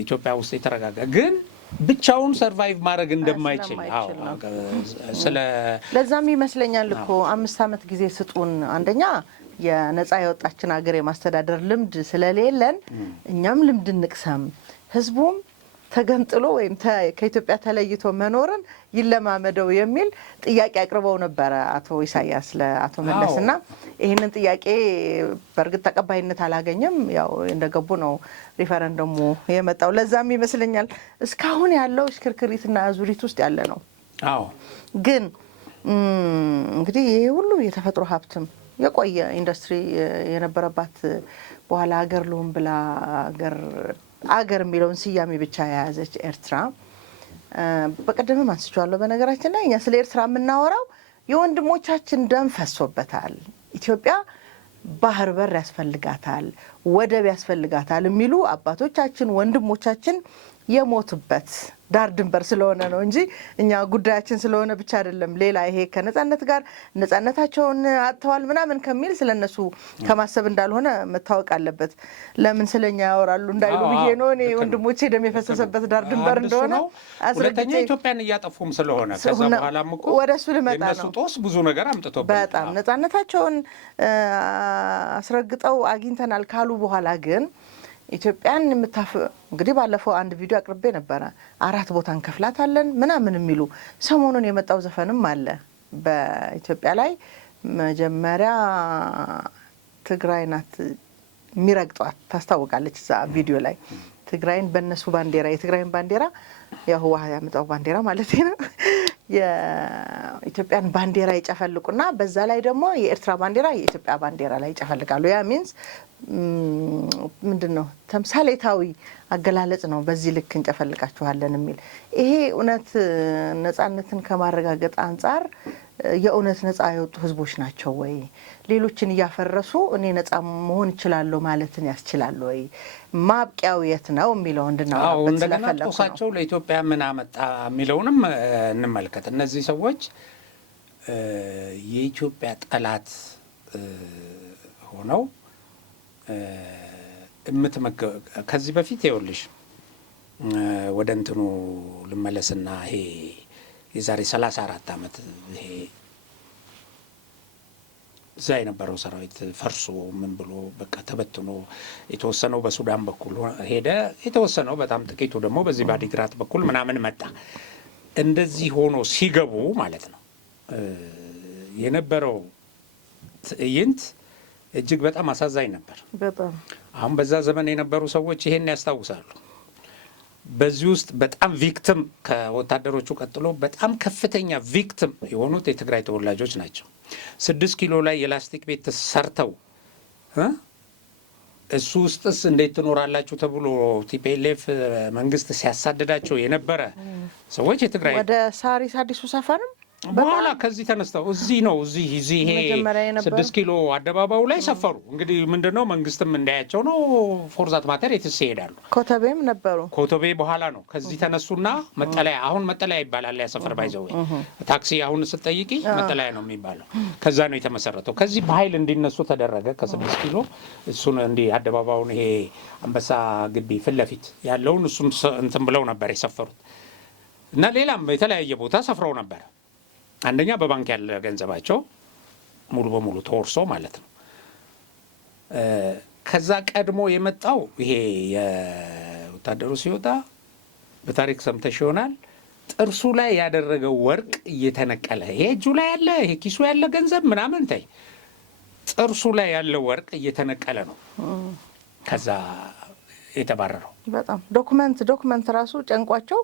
ኢትዮጵያ ውስጥ የተረጋጋ ግን ብቻውን ሰርቫይቭ ማድረግ እንደማይችል ስለ ለዛም ይመስለኛል እኮ 5 ዓመት ጊዜ ስጡን። አንደኛ የነጻ የወጣችን ሀገር የማስተዳደር ልምድ ስለሌለን እኛም ልምድ እንቅሰም፣ ህዝቡም ተገንጥሎ ወይም ከኢትዮጵያ ተለይቶ መኖርን ይለማመደው የሚል ጥያቄ አቅርበው ነበረ አቶ ኢሳያስ ለአቶ መለስና ይህንን ጥያቄ በእርግጥ ተቀባይነት አላገኘም። ያው እንደገቡ ነው ሪፈረንደሙ የመጣው። ለዛም ይመስለኛል እስካሁን ያለው ሽክርክሪትና አዙሪት ውስጥ ያለ ነው። ግን እንግዲህ ይሄ ሁሉ የተፈጥሮ ሀብትም የቆየ ኢንዱስትሪ የነበረባት በኋላ ሀገር ልሁን ብላ አገር የሚለውን ስያሜ ብቻ የያዘች ኤርትራ በቀደምም አንስቼዋለሁ። በነገራችን ላይ እኛ ስለ ኤርትራ የምናወራው የወንድሞቻችን ደም ፈሶበታል፣ ኢትዮጵያ ባህር በር ያስፈልጋታል፣ ወደብ ያስፈልጋታል የሚሉ አባቶቻችን ወንድሞቻችን የሞቱበት ዳር ድንበር ስለሆነ ነው እንጂ እኛ ጉዳያችን ስለሆነ ብቻ አይደለም። ሌላ ይሄ ከነጻነት ጋር ነጻነታቸውን አጥተዋል ምናምን ከሚል ስለነሱ ከማሰብ እንዳልሆነ መታወቅ አለበት። ለምን ስለኛ ያወራሉ እንዳይሉ ብዬ ነው እኔ ወንድሞቼ ደም የፈሰሰበት ዳር ድንበር እንደሆነ ሁለተኛ ኢትዮጵያን እያጠፉም ስለሆነ ከዛ በኋላም እኮ ወደሱ ልመጣ ነው። እነሱ ጦስ ብዙ ነገር አምጥተው በጣም ነጻነታቸውን አስረግጠው አግኝተናል ካሉ በኋላ ግን ኢትዮጵያን እንግዲህ ባለፈው አንድ ቪዲዮ አቅርቤ ነበረ 4 ቦታ እንከፍላታለን ምናምን የሚሉ ሰሞኑን የመጣው ዘፈንም አለ በኢትዮጵያ ላይ። መጀመሪያ ትግራይ ናት የሚረግጧት ታስታውቃለች እዛ ቪዲዮ ላይ። ትግራይን በእነሱ ባንዲራ የትግራይን ባንዲራ ያው ህወሓት ያመጣው ባንዲራ ማለት ነው የኢትዮጵያን ባንዲራ ይጨፈልቁና በዛ ላይ ደግሞ የኤርትራ ባንዲራ የኢትዮጵያ ባንዲራ ላይ ይጨፈልቃሉ። ያ ሚንስ ምንድነው ተምሳሌታዊ አገላለጽ ነው። በዚህ ልክ እንጨፈልቃችኋለን የሚል ይሄ እውነት ነጻነትን ከማረጋገጥ አንጻር የእውነት ነጻ የወጡ ህዝቦች ናቸው ወይ? ሌሎችን እያፈረሱ እኔ ነጻ መሆን እችላለሁ ማለትን ያስችላል ወይ? ማብቂያው የት ነው የሚለው እንድናወራበት ስለፈለኩ ነው። ለኢትዮጵያ ምን አመጣ የሚለውንም እንመልከት። እነዚህ ሰዎች የኢትዮጵያ ጠላት ሆነው ከዚህ በፊት ይኸውልሽ ወደ እንትኑ ልመለስና ይሄ የዛሬ 34 ዓመት ይሄ እዛ የነበረው ሰራዊት ፈርሶ ምን ብሎ በቃ ተበትኖ የተወሰነው በሱዳን በኩል ሄደ፣ የተወሰነው በጣም ጥቂቱ ደግሞ በዚህ በአዲግራት በኩል ምናምን መጣ። እንደዚህ ሆኖ ሲገቡ ማለት ነው የነበረው ትዕይንት እጅግ በጣም አሳዛኝ ነበር። አሁን በዛ ዘመን የነበሩ ሰዎች ይሄን ያስታውሳሉ። በዚህ ውስጥ በጣም ቪክቲም ከወታደሮቹ ቀጥሎ በጣም ከፍተኛ ቪክቲም የሆኑት የትግራይ ተወላጆች ናቸው። 6 ኪሎ ላይ የላስቲክ ቤት ተሰርተው እሱ ውስጥስ እንዴት ትኖራላችሁ ተብሎ ቲፒኤልኤፍ መንግስት ሲያሳድዳቸው የነበረ ሰዎች የትግራይ ወደ ሳሪስ አዲሱ ሰፈርም በኋላ ከዚህ ተነስተው እዚህ ነው እዚህ ይሄ 6 ኪሎ አደባባዩ ላይ ሰፈሩ። እንግዲህ ምንድነው መንግስትም እንዳያቸው ነው ፎርዛት ማተር የትስ ይሄዳሉ። ኮተቤም ነበሩ። ኮተቤ በኋላ ነው ከዚህ ተነሱና መጠለያ፣ አሁን መጠለያ ይባላል ያ ሰፈር ባይዘው ታክሲ አሁን ስትጠይቂ መጠለያ ነው የሚባለው። ከዛ ነው የተመሰረተው። ከዚህ በኃይል እንዲነሱ ተደረገ ከ6 ኪሎ እሱን እንዲህ አደባባዩን ይሄ አንበሳ ግቢ ፊት ለፊት ያለውን እሱም እንትን ብለው ነበር የሰፈሩት እና ሌላም የተለያየ ቦታ ሰፍረው ነበር። አንደኛ በባንክ ያለ ገንዘባቸው ሙሉ በሙሉ ተወርሶ ማለት ነው። ከዛ ቀድሞ የመጣው ይሄ የወታደሩ ሲወጣ በታሪክ ሰምተሽ ይሆናል። ጥርሱ ላይ ያደረገው ወርቅ እየተነቀለ ይሄ እጁ ላይ ያለ ይሄ ኪሱ ያለ ገንዘብ ምናምን ታይ ጥርሱ ላይ ያለው ወርቅ እየተነቀለ ነው ከዛ የተባረረው። በጣም ዶክመንት ራሱ ጨንቋቸው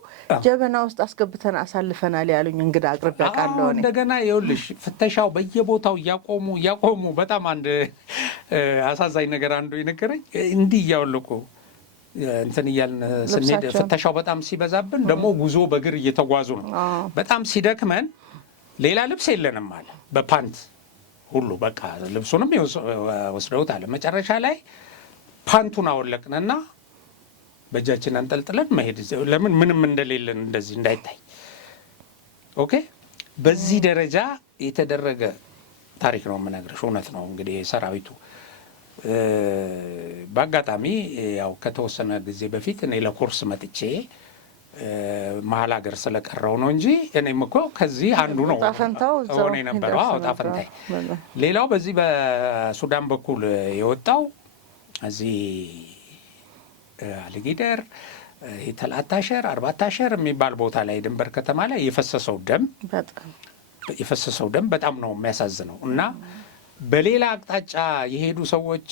ጀበና ውስጥ አስገብተን አሳልፈናል ያሉኝ እንግዳ አቅርቤ አውቃለሁ። እንደገና ይኸውልሽ ፍተሻው በየቦታው እያቆሙ በጣም አንድ አሳዛኝ ነገር አንዱ ይነገረኝ እንዲህ እያወለቁ እንትን እያልን ስንሄድ ፍተሻው በጣም ሲበዛብን ደግሞ ጉዞ በእግር እየተጓዙ ነው። በጣም ሲደክመን ሌላ ልብስ የለንም አለ በፓንት ሁሉ በቃ ልብሱንም ወስደውታል። መጨረሻ ላይ ፓንቱን አወለቅንና በእጃችን አንጠልጥለን መሄድ ለምን ምንም እንደሌለን እንደዚህ እንዳይታይ። ኦኬ በዚህ ደረጃ የተደረገ ታሪክ ነው የምነግርሽ። እውነት ነው እንግዲህ ሰራዊቱ በአጋጣሚ ያው ከተወሰነ ጊዜ በፊት እኔ ለኮርስ መጥቼ መሀል ሀገር ስለቀረው ነው እንጂ እኔም እኮ ከዚህ አንዱ ነው ሆነ የነበረው ጣፈንታይ። ሌላው በዚህ በሱዳን በኩል የወጣው እዚህ አልጊደር ተላታሸር 40 የሚባል ቦታ ላይ ድንበር ከተማ ላይ የፈሰሰው ደም በጣም ነው የሚያሳዝነው። እና በሌላ አቅጣጫ የሄዱ ሰዎች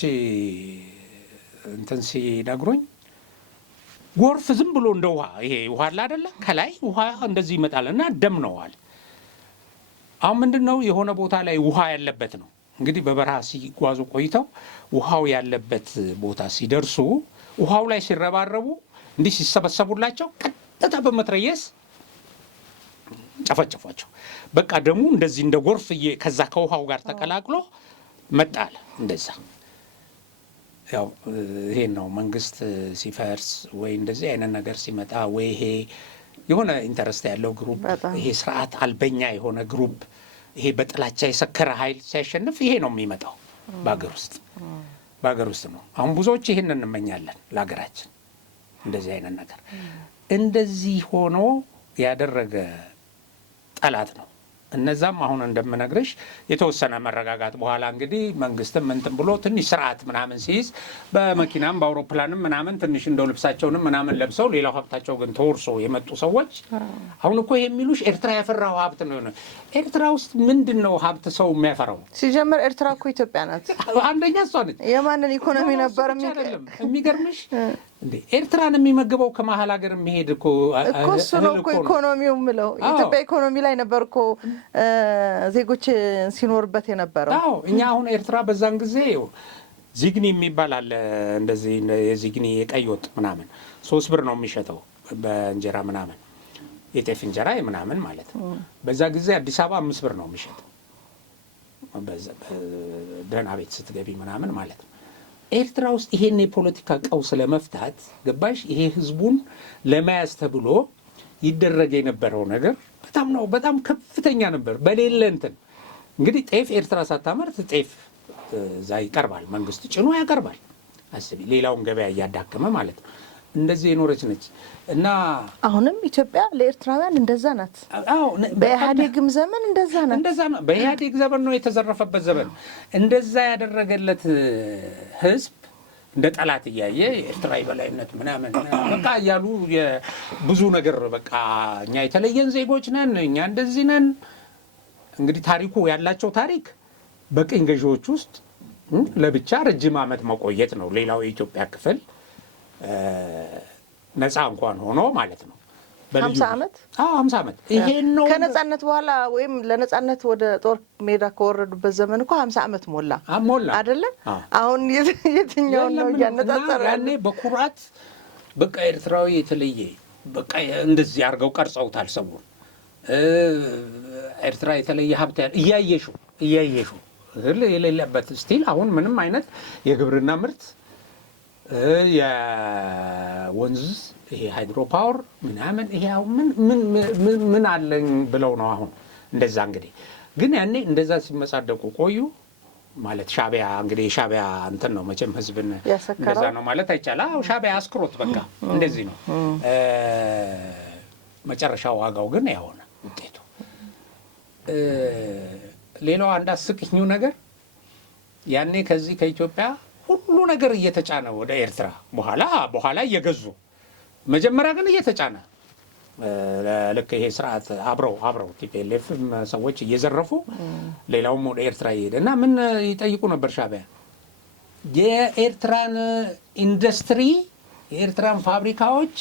እንትን ሲነግሩኝ ጎርፍ ዝም ብሎ እንደ ውሃ ይሄ ውሃ አለ አይደለ ከላይ ውሃ እንደዚህ ይመጣል እና ደም ነው አለ። አሁን ምንድነው የሆነ ቦታ ላይ ውሃ ያለበት ነው እንግዲህ በበረሃ ሲጓዙ ቆይተው ውሃው ያለበት ቦታ ሲደርሱ ውሃው ላይ ሲረባረቡ እንዲህ ሲሰበሰቡላቸው ቀጥታ በመትረየስ ጨፈጨፏቸው። በቃ ደሙ እንደዚህ እንደ ጎርፍ ከዛ ከውሃው ጋር ተቀላቅሎ መጣለ። እንደዛ ያው ይሄ ነው መንግስት ሲፈርስ ወይ እንደዚህ አይነት ነገር ሲመጣ ወይ ይሄ የሆነ ኢንተረስት ያለው ግሩፕ ይሄ ስርዓት አልበኛ የሆነ ግሩፕ ይሄ በጥላቻ የሰከረ ኃይል ሲያሸንፍ ይሄ ነው የሚመጣው በአገር ውስጥ ነው። አሁን ብዙዎች ይህን እንመኛለን ለሀገራችን እንደዚህ አይነት ነገር። እንደዚህ ሆኖ ያደረገ ጠላት ነው። እነዛም አሁን እንደምነግርሽ የተወሰነ መረጋጋት በኋላ እንግዲህ መንግስትም እንትን ብሎ ትንሽ ስርዓት ምናምን ሲይዝ በመኪናም በአውሮፕላንም ምናምን ትንሽ እንደው ልብሳቸውንም ምናምን ለብሰው ሌላው ሀብታቸው ግን ተወርሶ የመጡ ሰዎች አሁን እኮ የሚሉሽ ኤርትራ ያፈራው ሀብት ነው። ኤርትራ ውስጥ ምንድን ነው ሀብት ሰው የሚያፈራው? ሲጀምር ኤርትራ እኮ ኢትዮጵያ ናት። አንደኛ እሷ ነች። የማንን ኢኮኖሚ ነበር የሚገርምሽ? እንዴ ኤርትራን የሚመግበው ከመሀል ሀገር የሚሄድ እኮ እሱ ነው እኮ ኢኮኖሚው ምለው ኢትዮጵያ ኢኮኖሚ ላይ ነበር እኮ ዜጎች ሲኖርበት የነበረው። አዎ እኛ አሁን ኤርትራ በዛን ጊዜ ዚግኒ የሚባል አለ እንደዚህ የዚግኒ የቀይ ወጥ ምናምን 3 ብር ነው የሚሸጠው በእንጀራ ምናምን የጤፍ እንጀራ ምናምን ማለት ነው። በዛ ጊዜ አዲስ አበባ 5 ብር ነው የሚሸጠው ደህና ቤት ስትገቢ ምናምን ማለት ነው። ኤርትራ ውስጥ ይሄን የፖለቲካ ቀውስ ለመፍታት ገባሽ ይሄ ህዝቡን ለመያዝ ተብሎ ይደረግ የነበረው ነገር በጣም ከፍተኛ ነበር። በሌለ እንትን እንግዲህ ጤፍ ኤርትራ ሳታመርት ጤፍ እዛ ይቀርባል፣ መንግስት ጭኖ ያቀርባል። አስቢ ሌላውን ገበያ እያዳከመ ማለት ነው። እንደዚህ የኖረች ነች እና አሁንም ኢትዮጵያ ለኤርትራውያን እንደዛ ናት። በኢህአዴግም ዘመን እንደዛ ናት። በኢህአዴግ ዘመን ነው የተዘረፈበት ዘመን። እንደዛ ያደረገለት ህዝብ እንደ ጠላት እያየ የኤርትራ የበላይነት ምናምን በቃ እያሉ ብዙ ነገር በቃ እኛ የተለየን ዜጎች ነን፣ እኛ እንደዚህ ነን። እንግዲህ ታሪኩ ያላቸው ታሪክ በቅኝ ገዢዎች ውስጥ ለብቻ ረጅም ዓመት መቆየት ነው። ሌላው የኢትዮጵያ ክፍል ነፃ እንኳን ሆኖ ማለት ነው 50 ዓመት 50 ዓመት ይሄን ነው ከነፃነት በኋላ ወይም ለነፃነት ወደ ጦር ሜዳ ከወረዱበት ዘመን እኮ 50 ዓመት ሞላ አይደለ? አሁን የትኛው ነው ያነጣጠረ? ያኔ በኩራት በቃ ኤርትራዊ የተለየ በቃ እንደዚህ አድርገው ቀርጸውታል ሰውን። ኤርትራ የተለየ ሀብት እያየሹ እህል የሌለበት ስቲል አሁን ምንም አይነት የግብርና ምርት የወንዝ ይሄ ሃይድሮ ፓወር ምናምን ይሄ አሁን ምን አለኝ ብለው ነው አሁን እንደዛ። እንግዲህ ግን ያኔ እንደዛ ሲመጻደቁ ቆዩ ማለት ሻዕቢያ እንግዲህ ሻዕቢያ እንትን ነው መቼም ህዝብን እንደዛ ነው ማለት አይቻልም። አዎ ሻዕቢያ አስክሮት በቃ እንደዚህ ነው። መጨረሻው ዋጋው ግን ያሆነ ውጤቱ። ሌላው አንድ አስቂኙ ነገር ያኔ ከዚህ ከኢትዮጵያ ሁሉ ነገር እየተጫነ ወደ ኤርትራ በኋላ እየገዙ መጀመሪያ ግን እየተጫነ ልክ ይሄ ስርዓት አብረው ቲፒኤልኤፍ ሰዎች እየዘረፉ ሌላውም ወደ ኤርትራ ይሄድ እና ምን ይጠይቁ ነበር ሻዕቢያ የኤርትራን ኢንዱስትሪ የኤርትራን ፋብሪካዎች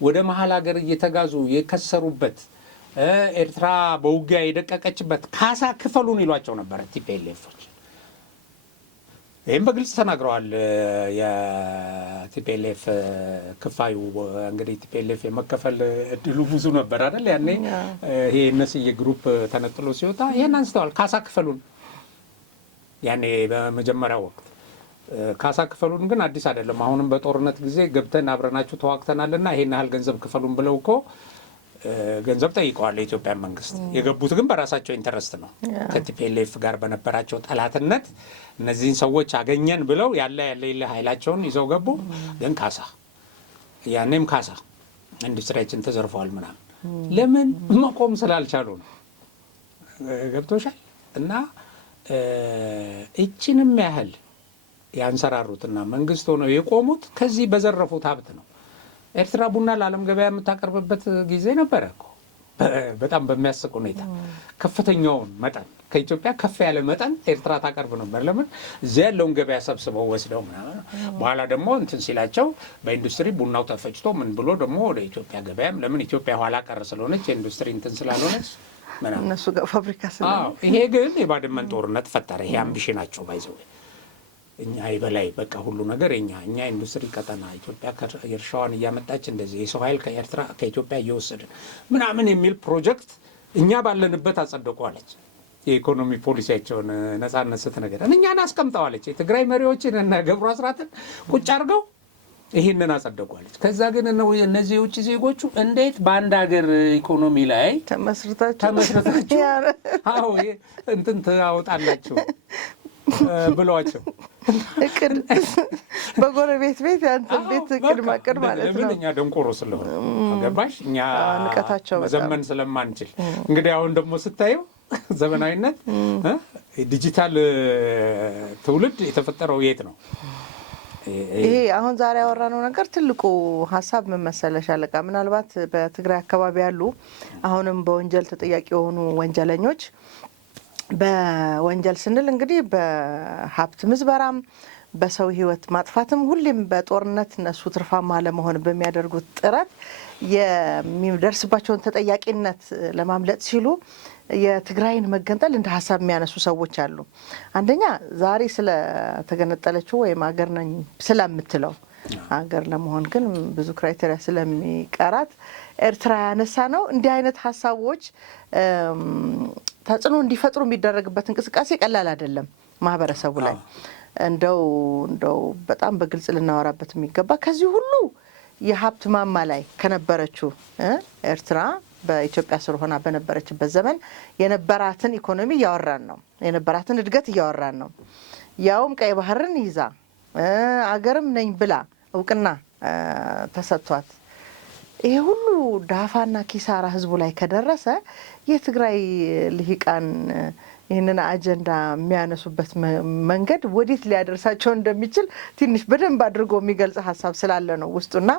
ወደ መሀል ሀገር እየተጋዙ የከሰሩበት ኤርትራ በውጊያ የደቀቀችበት ካሳ ክፈሉን ይሏቸው ነበር ቲፒኤልኤፎች። ይህም በግልጽ ተናግረዋል። የቲፒኤልኤፍ ክፋዩ እንግዲህ ቲፒኤልኤፍ የመከፈል እድሉ ብዙ ነበር አይደል? ያኔ ይሄ እነስዬ ግሩፕ ተነጥሎ ሲወጣ ይሄን አንስተዋል። ካሳ ክፈሉን ያኔ በመጀመሪያው ወቅት ካሳ ክፈሉን ግን አዲስ አይደለም። አሁንም በጦርነት ጊዜ ገብተን አብረናችሁ ተዋግተናልና ይሄን ያህል ገንዘብ ክፈሉን ብለው እኮ ገንዘብ ጠይቀዋል የኢትዮጵያ መንግስት። የገቡት ግን በራሳቸው ኢንተረስት ነው። ከቲፒኤልኤፍ ጋር በነበራቸው ጠላትነት እነዚህን ሰዎች አገኘን ብለው ያለ ኃይላቸውን ይዘው ገቡ። ግን ካሳ ያኔም ካሳ ኢንዱስትሪያችን ተዘርፈዋል ምናምን ለምን መቆም ስላልቻሉ ነው። ገብቶሻል? እና እችንም ያህል ያንሰራሩትና መንግስት ሆነው የቆሙት ከዚህ በዘረፉት ሀብት ነው። ኤርትራ ቡና ለዓለም ገበያ የምታቀርብበት ጊዜ ነበረ እኮ በጣም በሚያስቅ ሁኔታ ከፍተኛውን መጠን ከኢትዮጵያ ከፍ ያለ መጠን ኤርትራ ታቀርብ ነበር። ለምን? እዚያ ያለውን ገበያ ሰብስበው ወስደው ምናምን በኋላ ደግሞ እንትን ሲላቸው በኢንዱስትሪ ቡናው ተፈጭቶ ምን ብሎ ደግሞ ወደ ኢትዮጵያ ገበያም ለምን ኢትዮጵያ ኋላ ቀር ስለሆነች የኢንዱስትሪ እንትን ስላልሆነች እነሱ ጋር ፋብሪካ ስላለ ይሄ ግን የባድመን ጦርነት ፈጠረ። ይሄ አምቢሽናቸው ባይዘው እኛ ይበላይ በቃ ሁሉ ነገር እኛ ኢንዱስትሪ ቀጠና ኢትዮጵያ ከእርሻዋን እያመጣች እንደዚህ የሰው ኃይል ከኤርትራ ከኢትዮጵያ እየወሰድን ምናምን የሚል ፕሮጀክት እኛ ባለንበት አጸደቋለች። የኢኮኖሚ ፖሊሲያቸውን ነጻነት ስትነገር እኛን አስቀምጠዋለች። የትግራይ መሪዎችን እና ገብሩ አስራትን ቁጭ አድርገው ይህንን አጸደቋለች። ከዛ ግን እነዚህ የውጭ ዜጎቹ እንዴት በአንድ ሀገር ኢኮኖሚ ላይ ተመስርታችሁ አዎ እንትን ታወጣላችሁ ብለዋቸው እቅድ በጎረቤት ቤት ያንተን ቤት እቅድ ማቀድ ማለት ነው። እኛ ደንቆሮ ስለሆነ ገባሽ? እኛ ንቀታቸው መዘመን ስለማንችል እንግዲህ አሁን ደግሞ ስታየው ዘመናዊነት ዲጂታል ትውልድ የተፈጠረው የት ነው? ይሄ አሁን ዛሬ ያወራነው ነገር ትልቁ ሀሳብ ምን መሰለሽ አለቃ፣ ምናልባት በትግራይ አካባቢ ያሉ አሁንም በወንጀል ተጠያቂ የሆኑ ወንጀለኞች በወንጀል ስንል እንግዲህ በሀብት ምዝበራም በሰው ሕይወት ማጥፋትም ሁሌም በጦርነት እነሱ ትርፋማ ለመሆን በሚያደርጉት ጥረት የሚደርስባቸውን ተጠያቂነት ለማምለጥ ሲሉ የትግራይን መገንጠል እንደ ሀሳብ የሚያነሱ ሰዎች አሉ። አንደኛ ዛሬ ስለተገነጠለችው ወይም አገር ነኝ ስለምትለው አገር ለመሆን ግን ብዙ ክራይቴሪያ ስለሚቀራት ኤርትራ ያነሳ ነው። እንዲህ አይነት ሀሳቦች ተጽዕኖ እንዲፈጥሩ የሚደረግበት እንቅስቃሴ ቀላል አይደለም ማህበረሰቡ ላይ። እንደው በጣም በግልጽ ልናወራበት የሚገባ ከዚህ ሁሉ የሀብት ማማ ላይ ከነበረችው ኤርትራ በኢትዮጵያ ስር ሆና በነበረችበት ዘመን የነበራትን ኢኮኖሚ እያወራን ነው። የነበራትን እድገት እያወራን ነው። ያውም ቀይ ባህርን ይዛ አገርም ነኝ ብላ እውቅና ተሰጥቷት ይሄ ሁሉ ዳፋና ኪሳራ ህዝቡ ላይ ከደረሰ የትግራይ ልሂቃን ይህንን አጀንዳ የሚያነሱበት መንገድ ወዴት ሊያደርሳቸው እንደሚችል ትንሽ በደንብ አድርጎ የሚገልጽ ሀሳብ ስላለ ነው ውስጡና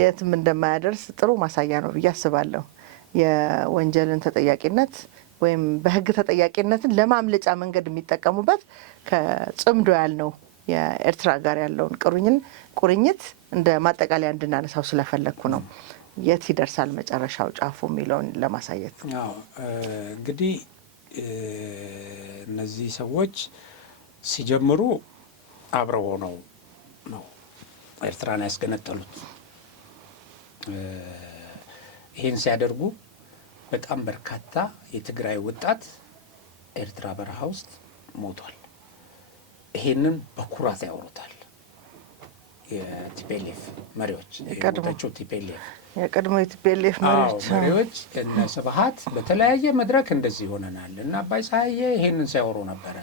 የትም እንደማያደርስ ጥሩ ማሳያ ነው ብዬ አስባለሁ። የወንጀልን ተጠያቂነት ወይም በህግ ተጠያቂነትን ለማምለጫ መንገድ የሚጠቀሙበት ከጽምዶ ያልነው የኤርትራ ጋር ያለውን ቁርኝት እንደ ማጠቃለያ እንድናነሳው ስለፈለግኩ ነው። የት ይደርሳል መጨረሻው ጫፉ የሚለውን ለማሳየት እንግዲህ እነዚህ ሰዎች ሲጀምሩ አብረው ሆነው ነው ኤርትራን ያስገነጠሉት። ይህን ሲያደርጉ በጣም በርካታ የትግራይ ወጣት ኤርትራ በረሃ ውስጥ ሞቷል። ይሄንን በኩራት ያወሩታል የቲፒኤልኤፍ መሪዎች፣ የቀድሞው የቲፒኤልኤፍ መሪዎች እነ ስብሀት በተለያየ መድረክ እንደዚህ ይሆነናል እና አባይ ፀሐዬ ይሄንን ሲያወሩ ነበረ።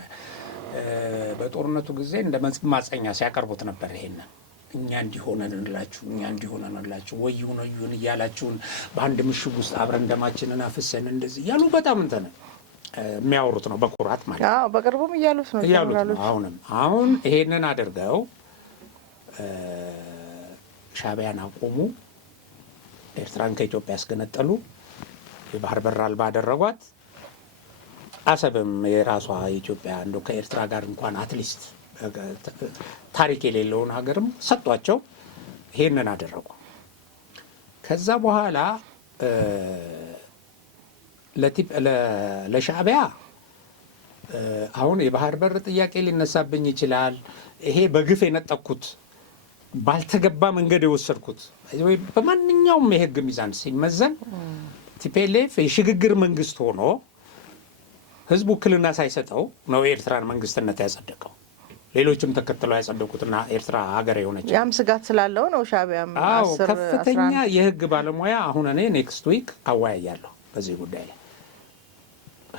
በጦርነቱ ጊዜ እንደ ማጸኛ ሲያቀርቡት ነበር። ይሄንን እኛ እንዲሆነንላችሁ እኛ እንዲሆነንላችሁ ወዩን ወዩን እያላችሁን በአንድ ምሽግ ውስጥ አብረን ደማችንን አፍሰን እንደዚህ እያሉ በጣም እንትን የሚያወሩት ነው በኩራት ማለት ነው። በቅርቡም እያሉት ነው። አሁን ይሄንን አድርገው ሻዕቢያን አቆሙ፣ ኤርትራን ከኢትዮጵያ ያስገነጠሉ፣ የባህር በር አልባ አደረጓት። አሰብም የራሷ ኢትዮጵያ እንደው ከኤርትራ ጋር እንኳን አትሊስት ታሪክ የሌለውን ሀገርም ሰጧቸው። ይሄንን አደረጉ። ከዛ በኋላ ለሻዕቢያ አሁን የባህር በር ጥያቄ ሊነሳብኝ ይችላል፣ ይሄ በግፍ የነጠቅኩት ባልተገባ መንገድ የወሰድኩት ወይ በማንኛውም የህግ ሚዛን ሲመዘን ቲፒኤልኤፍ የሽግግር መንግስት ሆኖ ህዝቡ ውክልና ሳይሰጠው ነው የኤርትራን መንግስትነት ያጸደቀው። ሌሎችም ተከትለው ያጸደቁትና ኤርትራ ሀገር የሆነች ያም ስጋት ስላለው ነው ሻዕቢያም ከፍተኛ የህግ ባለሙያ አሁን እኔ ኔክስት ዊክ አወያያለሁ በዚህ ጉዳይ ላይ።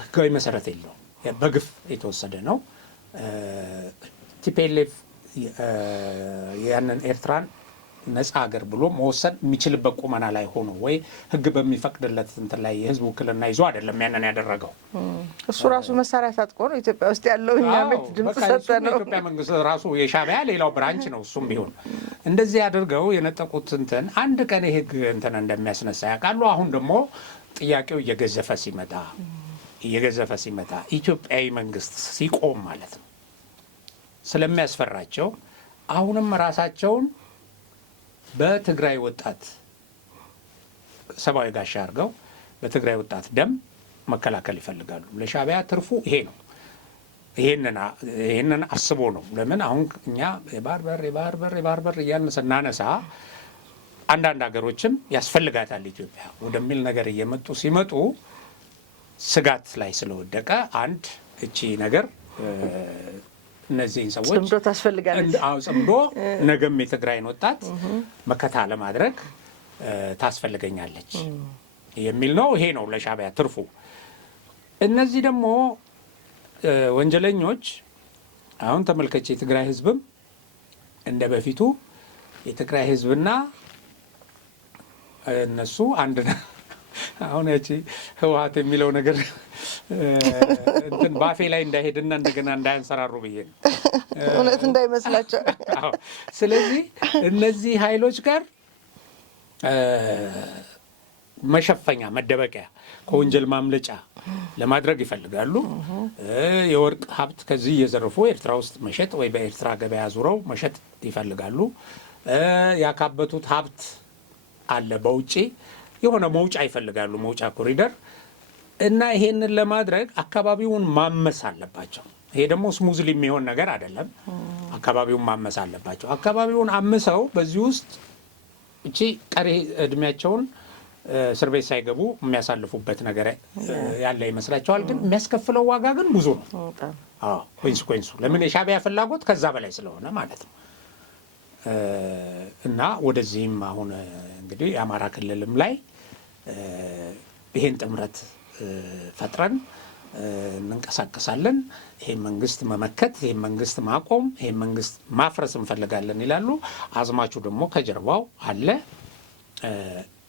ህጋዊ መሰረት የለውም፣ በግፍ የተወሰደ ነው። ቲፒኤልኤፍ ያንን ኤርትራን ነጻ ሀገር ብሎ መወሰን የሚችልበት ቁመና ላይ ሆኖ ወይ ህግ በሚፈቅድለት እንትን ላይ የህዝብ ውክልና ይዞ አይደለም ያንን ያደረገው። እሱ ራሱ መሳሪያ ታጥቆ ነው ኢትዮጵያ ውስጥ ያለው። እኛ ቤት ድምጽ ሰጠ ነው ኢትዮጵያ መንግስት ራሱ የሻዕቢያ ሌላው ብራንች ነው። እሱም ቢሆን እንደዚህ አድርገው የነጠቁት እንትን አንድ ቀን የህግ እንትን እንደሚያስነሳ ያውቃሉ። አሁን ደግሞ ጥያቄው እየገዘፈ ሲመጣ ኢትዮጵያዊ መንግስት ሲቆም ማለት ነው ስለሚያስፈራቸው አሁንም ራሳቸውን በትግራይ ወጣት ሰብአዊ ጋሻ አድርገው በትግራይ ወጣት ደም መከላከል ይፈልጋሉ። ለሻዕቢያ ትርፉ ይሄ ነው። ይሄንን አስቦ ነው። ለምን አሁን እኛ የባህር በር እያልን ስናነሳ አንዳንድ ሀገሮችም ያስፈልጋታል ኢትዮጵያ ወደሚል ነገር እየመጡ ሲመጡ ስጋት ላይ ስለወደቀ አንድ እቺ ነገር እነዚህን ሰዎች ጽምዶ ታስፈልጋለች። ጽምዶ ነገም የትግራይን ወጣት መከታ ለማድረግ ታስፈልገኛለች የሚል ነው። ይሄ ነው ለሻዕቢያ ትርፉ። እነዚህ ደግሞ ወንጀለኞች አሁን ተመልከች፣ የትግራይ ህዝብም እንደ በፊቱ የትግራይ ህዝብና እነሱ አንድ ነው። አሁን ያቺ ህወሓት የሚለው ነገር እንትን ባፌ ላይ እንዳይሄድና እንደገና እንዳያንሰራሩ ብዬ ነው፣ እውነት እንዳይመስላቸው። ስለዚህ እነዚህ ኃይሎች ጋር መሸፈኛ መደበቂያ ከወንጀል ማምለጫ ለማድረግ ይፈልጋሉ። የወርቅ ሀብት ከዚህ እየዘረፉ ኤርትራ ውስጥ መሸጥ ወይ በኤርትራ ገበያ ዙረው መሸጥ ይፈልጋሉ። ያካበቱት ሀብት አለ በውጪ የሆነ መውጫ ይፈልጋሉ፣ መውጫ ኮሪደር እና ይሄንን ለማድረግ አካባቢውን ማመስ አለባቸው። ይሄ ደግሞ ስሙዝሊ የሚሆን ነገር አይደለም። አካባቢውን ማመስ አለባቸው። አካባቢውን አምሰው በዚህ ውስጥ እቺ ቀሪ እድሜያቸውን እስር ቤት ሳይገቡ የሚያሳልፉበት ነገር ያለ ይመስላቸዋል። ግን የሚያስከፍለው ዋጋ ግን ብዙ ነው። ኮንሱ ለምን የሻዕቢያ ፍላጎት ከዛ በላይ ስለሆነ ማለት ነው። እና ወደዚህም አሁን እንግዲህ የአማራ ክልልም ላይ ይሄን ጥምረት ፈጥረን እንንቀሳቀሳለን፣ ይሄን መንግስት መመከት፣ ይሄን መንግስት ማቆም፣ ይሄን መንግስት ማፍረስ እንፈልጋለን ይላሉ። አዝማቹ ደግሞ ከጀርባው አለ።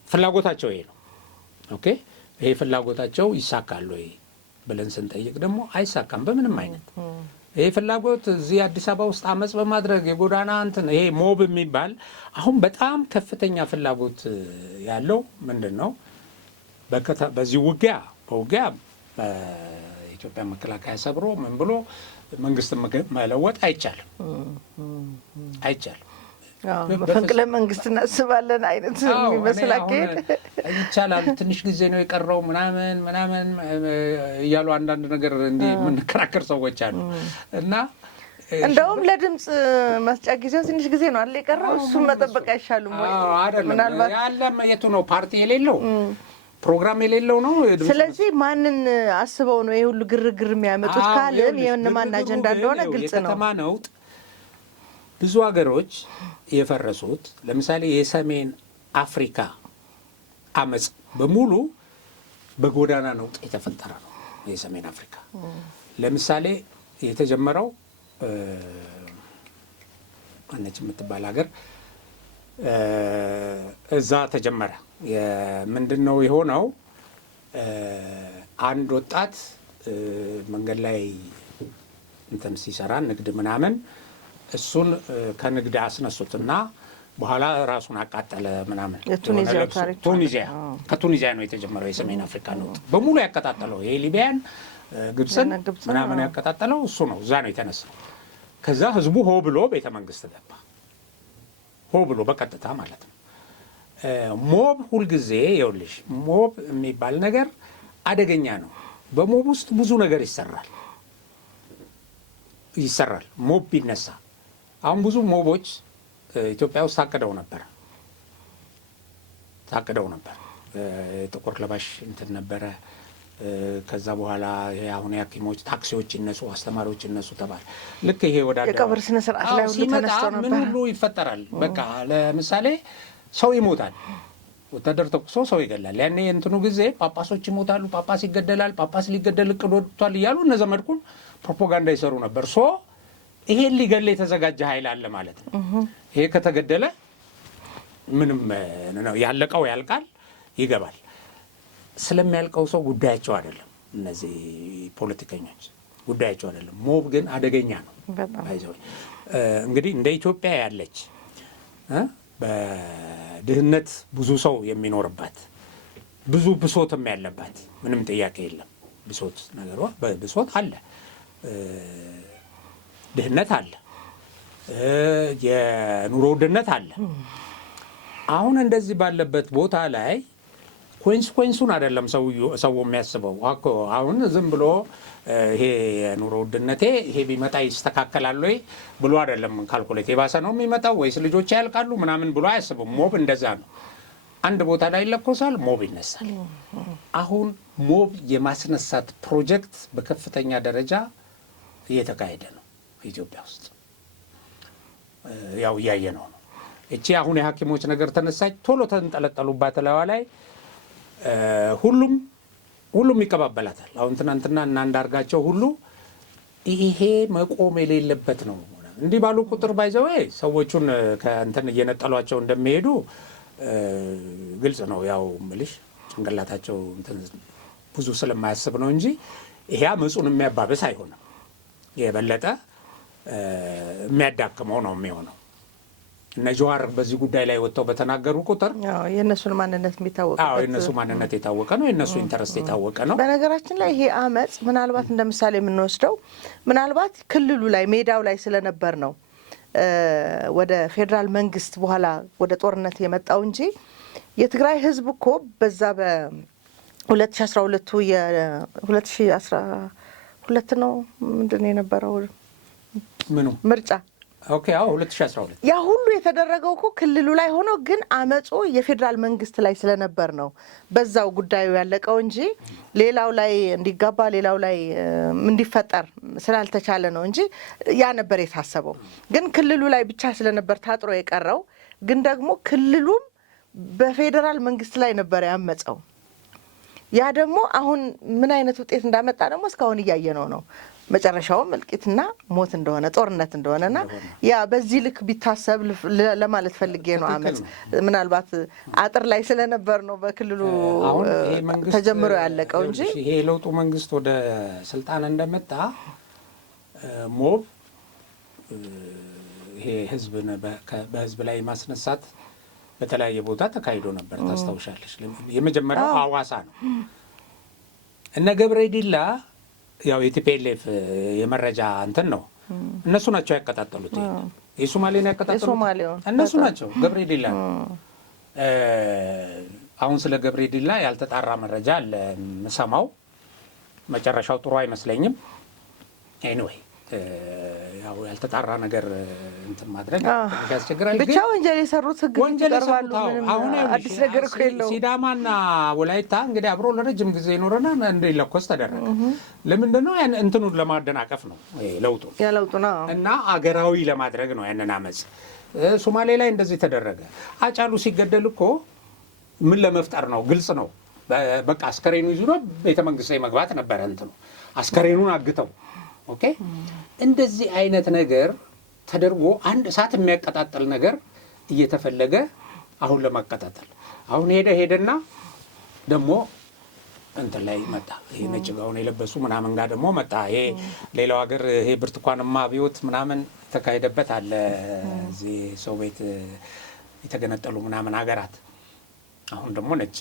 ፍላጎታቸው ይሄ ነው። ኦኬ፣ ይሄ ፍላጎታቸው ይሳካል ወይ ብለን ስንጠይቅ ደግሞ አይሳካም በምንም አይነት። ይሄ ፍላጎት እዚህ አዲስ አበባ ውስጥ አመጽ በማድረግ የጎዳና እንትን ይሄ ሞብ የሚባል አሁን በጣም ከፍተኛ ፍላጎት ያለው ምንድን ነው? በዚህ በውጊያ በኢትዮጵያ መከላከያ ሰብሮ ምን ብሎ መንግስት መለወጥ አይቻልም። መፈንቅለ መንግስት እናስባለን አይነት የሚመስል አካሄድ ይቻላል። ትንሽ ጊዜ ነው የቀረው ምናምን እያሉ አንዳንድ ነገር እንዲህ የምንከራከር ሰዎች አሉ። እና እንደውም ለድምፅ መስጫ ጊዜው ትንሽ ጊዜ ነው አለ የቀረው። እሱም መጠበቅ አይሻልም ወይ? ምናልባት ያለ የቱ ነው ፓርቲ የሌለው ፕሮግራም የሌለው ነው። ስለዚህ ማንን አስበው ነው ይሄ ሁሉ ግርግር የሚያመጡት ካልን የነማን አጀንዳ እንደሆነ ግልጽ ነው። የከተማ ነውጥ ብዙ ሀገሮች የፈረሱት ለምሳሌ የሰሜን አፍሪካ አመጽ በሙሉ በጎዳና ነውጥ የተፈጠረ ነው። የሰሜን አፍሪካ ለምሳሌ የተጀመረው አነች የምትባል ሀገር እዛ ተጀመረ። ምንድነው የሆነው? አንድ ወጣት መንገድ ላይ እንትን ሲሰራ ንግድ ምናምን እሱን ከንግድ አስነሱትና በኋላ ራሱን አቃጠለ ምናምን። ከቱኒዚያ ነው የተጀመረው የሰሜን አፍሪካ ነውጥ በሙሉ ያቀጣጠለው። ይሄ ሊቢያን፣ ግብፅን ምናምን ያቀጣጠለው እሱ ነው። እዛ ነው የተነሳው። ከዛ ህዝቡ ሆ ብሎ ቤተ መንግስት ገባ። ሆ ብሎ በቀጥታ ማለት ነው። ሞብ ሁልጊዜ ይኸውልሽ፣ ሞብ የሚባል ነገር አደገኛ ነው። በሞብ ውስጥ ብዙ ነገር ይሰራል። ሞብ ቢነሳ አሁን ብዙ ሞቦች ኢትዮጵያ ውስጥ ታቅደው ነበር። ጥቁር ለባሽ እንትን ነበረ። ከዛ በኋላ አሁን የሐኪሞች ታክሲዎች ይነሱ፣ አስተማሪዎች ይነሱ ተባለ። ልክ ይሄ ወደ የቀብር ስነ ስርዓት ላይ ሁሉ ተነስተው ነበር። ምን ሁሉ ይፈጠራል። በቃ ለምሳሌ ሰው ይሞታል፣ ወታደር ተኩሶ ሰው ይገላል። ያኔ እንትኑ ጊዜ ጳጳሶች ይሞታሉ፣ ጳጳስ ይገደላል፣ ጳጳስ ሊገደል እቅድ ወጥቷል እያሉ እነ ዘመድኩን ፕሮፓጋንዳ ይሰሩ ነበር። ይሄን ሊገል የተዘጋጀ ኃይል አለ ማለት ነው። ይሄ ከተገደለ ምንም ነው ያለቀው፣ ያልቃል፣ ይገባል። ስለሚያልቀው ሰው ጉዳያቸው አይደለም። እነዚህ ፖለቲከኞች ጉዳያቸው አይደለም። ሞብ ግን አደገኛ ነው። እንግዲህ እንደ ኢትዮጵያ ያለች በድህነት ብዙ ሰው የሚኖርባት ብዙ ብሶትም ያለባት ምንም ጥያቄ የለም። ብሶት ነገሯ ብሶት አለ፣ ድህነት አለ፣ የኑሮ ውድነት አለ። አሁን እንደዚህ ባለበት ቦታ ላይ ኮንስኮንሱን አይደለም ሰው የሚያስበው። አሁን ዝም ብሎ ይሄ የኑሮ ውድነቴ ይሄ ቢመጣ ይስተካከላል ወይ ብሎ አይደለም ካልኩሌት። የባሰ ነው የሚመጣው ወይስ ልጆች ያልቃሉ ምናምን ብሎ አያስብም። ሞብ እንደዛ ነው። አንድ ቦታ ላይ ይለኮሳል፣ ሞብ ይነሳል። አሁን ሞብ የማስነሳት ፕሮጀክት በከፍተኛ ደረጃ እየተካሄደ ነው ኢትዮጵያ ውስጥ። ያው እያየ ነው። እቺ አሁን የሐኪሞች ነገር ተነሳች፣ ቶሎ ተንጠለጠሉባት ላዋ ላይ ሁሉም ይቀባበላታል። አሁን ትናንትና እና አንዳርጋቸው ሁሉ ይሄ መቆም የሌለበት ነው። እንዲህ ባሉ ቁጥር ባይዘው ሰዎቹን ከእንትን እየነጠሏቸው እንደሚሄዱ ግልጽ ነው። ያው ምልሽ ጭንቅላታቸው እንትን ብዙ ስለማያስብ ነው እንጂ ይሄ አመጹን የሚያባብስ አይሆንም። የበለጠ የሚያዳክመው ነው የሚሆነው። እነ ጀዋር በዚህ ጉዳይ ላይ ወጥተው በተናገሩ ቁጥር የእነሱን ማንነት የሚታወቅ የእነሱ ማንነት የታወቀ ነው። የእነሱ ኢንተረስት የታወቀ ነው። በነገራችን ላይ ይሄ አመጽ ምናልባት እንደ ምሳሌ የምንወስደው ምናልባት ክልሉ ላይ ሜዳው ላይ ስለነበር ነው ወደ ፌዴራል መንግስት በኋላ ወደ ጦርነት የመጣው እንጂ የትግራይ ህዝብ እኮ በዛ በ2012 የ2012 ነው ምንድን ነው የነበረው ምኑ ምርጫ ኦኬ 2012 ያ ሁሉ የተደረገው እኮ ክልሉ ላይ ሆኖ ግን አመጹ የፌዴራል መንግስት ላይ ስለነበር ነው በዛው ጉዳዩ ያለቀው እንጂ ሌላው ላይ እንዲጋባ ሌላው ላይ እንዲፈጠር ስላልተቻለ ነው እንጂ ያ ነበር የታሰበው። ግን ክልሉ ላይ ብቻ ስለነበር ታጥሮ የቀረው። ግን ደግሞ ክልሉም በፌዴራል መንግስት ላይ ነበር ያመጸው። ያ ደግሞ አሁን ምን አይነት ውጤት እንዳመጣ ደግሞ እስካሁን እያየነው ነው። መጨረሻውም እልቂትና ሞት እንደሆነ ጦርነት እንደሆነና ያ በዚህ ልክ ቢታሰብ ለማለት ፈልጌ ነው። አመጽ ምናልባት አጥር ላይ ስለነበር ነው በክልሉ ተጀምሮ ያለቀው እንጂ ይሄ ለውጡ መንግስት ወደ ስልጣን እንደመጣ ሞብ ይሄ ህዝብን በህዝብ ላይ ማስነሳት በተለያየ ቦታ ተካሂዶ ነበር። ታስታውሻለሽ? የመጀመሪያው ሐዋሳ ነው። እነ ገብረ ዲላ ያው የቲፒኤልኤፍ የመረጃ እንትን ነው። እነሱ ናቸው ያቀጣጠሉት። የሶማሌን ያቀጣጠሉት እነሱ ናቸው። ገብረ ዲላ አሁን ስለ ገብረ ዲላ ያልተጣራ መረጃ አለ የምሰማው። መጨረሻው ጥሩ አይመስለኝም። ኤኒዌይ ያው ያልተጣራ ነገር እንትን ማድረግ ያስቸግራል። ብቻ ወንጀል የሰሩት ህግ ይቀርባሉ። ምንም አዲስ ነገር እኮ የለውም። ሲዳማና ወላይታ እንግዲህ አብሮ ለረጅም ጊዜ ይኖረና እንዲለኮስ ተደረገ። ለምንድን ነው? ያን እንትኑን ለማደናቀፍ ነው ለውጡ ነው እና አገራዊ ለማድረግ ነው ያንን አመፅ። ሶማሌ ላይ እንደዚህ ተደረገ። አጫሉ ሲገደል እኮ ምን ለመፍጠር ነው? ግልጽ ነው። በቃ አስከሬኑ ይዞ ቤተ መንግስት ላይ መግባት ነበረ እንትኑ አስከሬኑን አግተው ኦኬ። እንደዚህ አይነት ነገር ተደርጎ አንድ እሳት የሚያቀጣጥል ነገር እየተፈለገ አሁን ለማቀጣጠል አሁን ሄደና ደግሞ እንትን ላይ መጣ። ይሄ ነጭ ጋውን የለበሱ ምናምን ጋር ደግሞ መጣ። ይሄ ሌላው ሀገር ይሄ ብርቱካንማ አብዮት ምናምን ተካሄደበት አለ። እዚህ ሰው ቤት የተገነጠሉ ምናምን ሀገራት አሁን ደግሞ ነጭ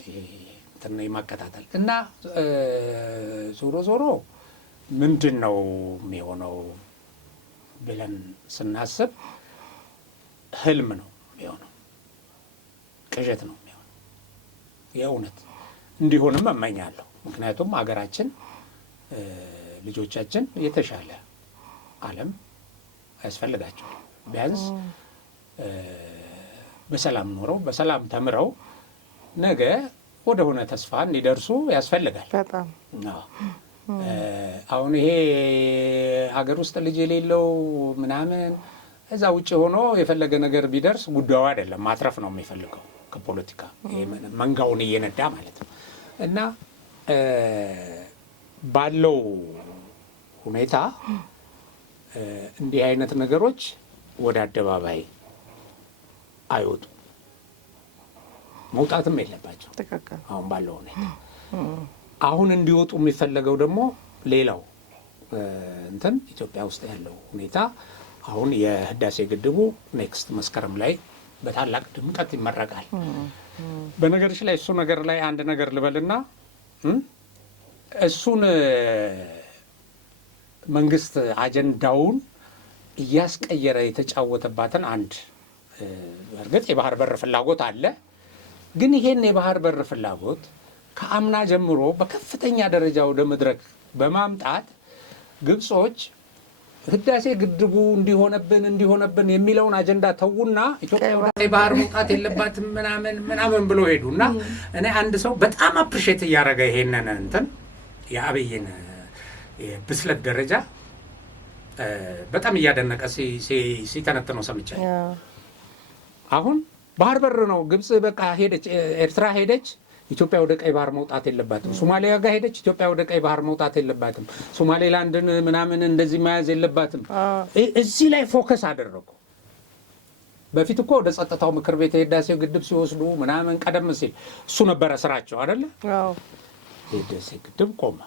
እንትን የማቀጣጠል እና ዞሮ ምንድን ነው የሚሆነው ብለን ስናስብ ህልም ነው የሚሆነው፣ ቅዠት ነው የሚሆነው። የእውነት እንዲሆንም እመኛለሁ። ምክንያቱም ሀገራችን ልጆቻችን የተሻለ ዓለም ያስፈልጋቸዋል። ቢያንስ በሰላም ኖረው በሰላም ተምረው ነገ ወደ ሆነ ተስፋ እንዲደርሱ ያስፈልጋል። በጣም አሁን ይሄ ሀገር ውስጥ ልጅ የሌለው ምናምን እዛ ውጭ ሆኖ የፈለገ ነገር ቢደርስ ጉዳዩ አይደለም። ማትረፍ ነው የሚፈልገው ከፖለቲካ መንጋውን እየነዳ ማለት ነው። እና ባለው ሁኔታ እንዲህ አይነት ነገሮች ወደ አደባባይ አይወጡ፣ መውጣትም የለባቸው አሁን ባለው ሁኔታ። አሁን እንዲወጡ የሚፈለገው ደግሞ ሌላው እንትን ኢትዮጵያ ውስጥ ያለው ሁኔታ አሁን የህዳሴ ግድቡ ኔክስት መስከረም ላይ በታላቅ ድምቀት ይመረቃል። በነገርሽ ላይ እሱ ነገር ላይ አንድ ነገር ልበልና እሱን መንግስት አጀንዳውን እያስቀየረ የተጫወተባትን አንድ እርግጥ የባህር በር ፍላጎት አለ። ግን ይሄን የባህር በር ፍላጎት ከአምና ጀምሮ በከፍተኛ ደረጃ ወደ መድረክ በማምጣት ግብጾች ህዳሴ ግድቡ እንዲሆነብን የሚለውን አጀንዳ ተውና ኢትዮጵያ ወደ ባህር መውጣት የለባትም ምናምን ብሎ ሄዱና እኔ አንድ ሰው በጣም አፕሪሼት እያደረገ ይሄንን እንትን የአብይን የብስለት ደረጃ በጣም እያደነቀ ሲተነትነው ሰምቻለሁ። አሁን ባህር በር ነው። ግብጽ በቃ ሄደች፣ ኤርትራ ሄደች፣ ኢትዮጵያ ወደ ቀይ ባህር መውጣት የለባትም። ሶማሊያ ጋር ሄደች፣ ኢትዮጵያ ወደ ቀይ ባህር መውጣት የለባትም። ሶማሌላንድን ምናምን እንደዚህ መያዝ የለባትም። እዚህ ላይ ፎከስ አደረጉ። በፊት እኮ ወደ ጸጥታው ምክር ቤት የህዳሴው ግድብ ሲወስዱ ምናምን ቀደም ሲል እሱ ነበረ ስራቸው አይደለ? የህዳሴ ግድብ ቆመ።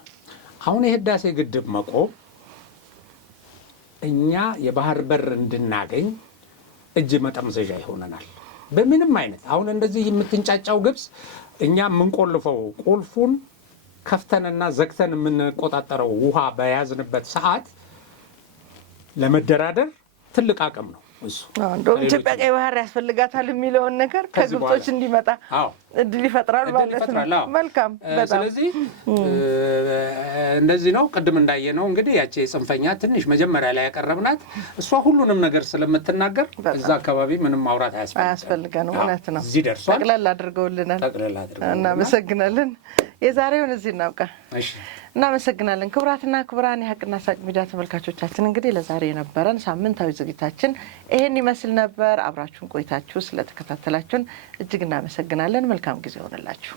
አሁን የህዳሴ ግድብ መቆም እኛ የባህር በር እንድናገኝ እጅ መጠምዘዣ ይሆነናል። በምንም አይነት አሁን እንደዚህ የምትንጫጫው ግብጽ እኛ የምንቆልፈው ቁልፉን ከፍተንና ዘግተን የምንቆጣጠረው ውሃ በያዝንበት ሰዓት ለመደራደር ትልቅ አቅም ነው እሱ። እንደውም ኢትዮጵያ ቀይ ባህር ያስፈልጋታል የሚለውን ነገር ከግብጾች እንዲመጣ እድል ይፈጥራል ማለት ነው። መልካም። ስለዚህ እንደዚህ ነው። ቅድም እንዳየነው እንግዲህ ያቺ ጽንፈኛ ትንሽ መጀመሪያ ላይ ያቀረብናት እሷ ሁሉንም ነገር ስለምትናገር እዛ አካባቢ ምንም ማውራት አያስፈልገንም። እውነት ነው። እዚህ ደርሷል። ጠቅላላ አድርገውልናል። እናመሰግናለን። የዛሬውን እዚህ እናብቃ። እናመሰግናለን። ክቡራትና ክቡራን የሀቅና ሳቅ ሚዲያ ተመልካቾቻችን እንግዲህ ለዛሬ የነበረን ሳምንታዊ ዝግጅታችን ይሄን ይመስል ነበር። አብራችሁን ቆይታችሁ ስለተከታተላችሁን እጅግ እናመሰግናለን። መልካም ጊዜ ሆነላችሁ።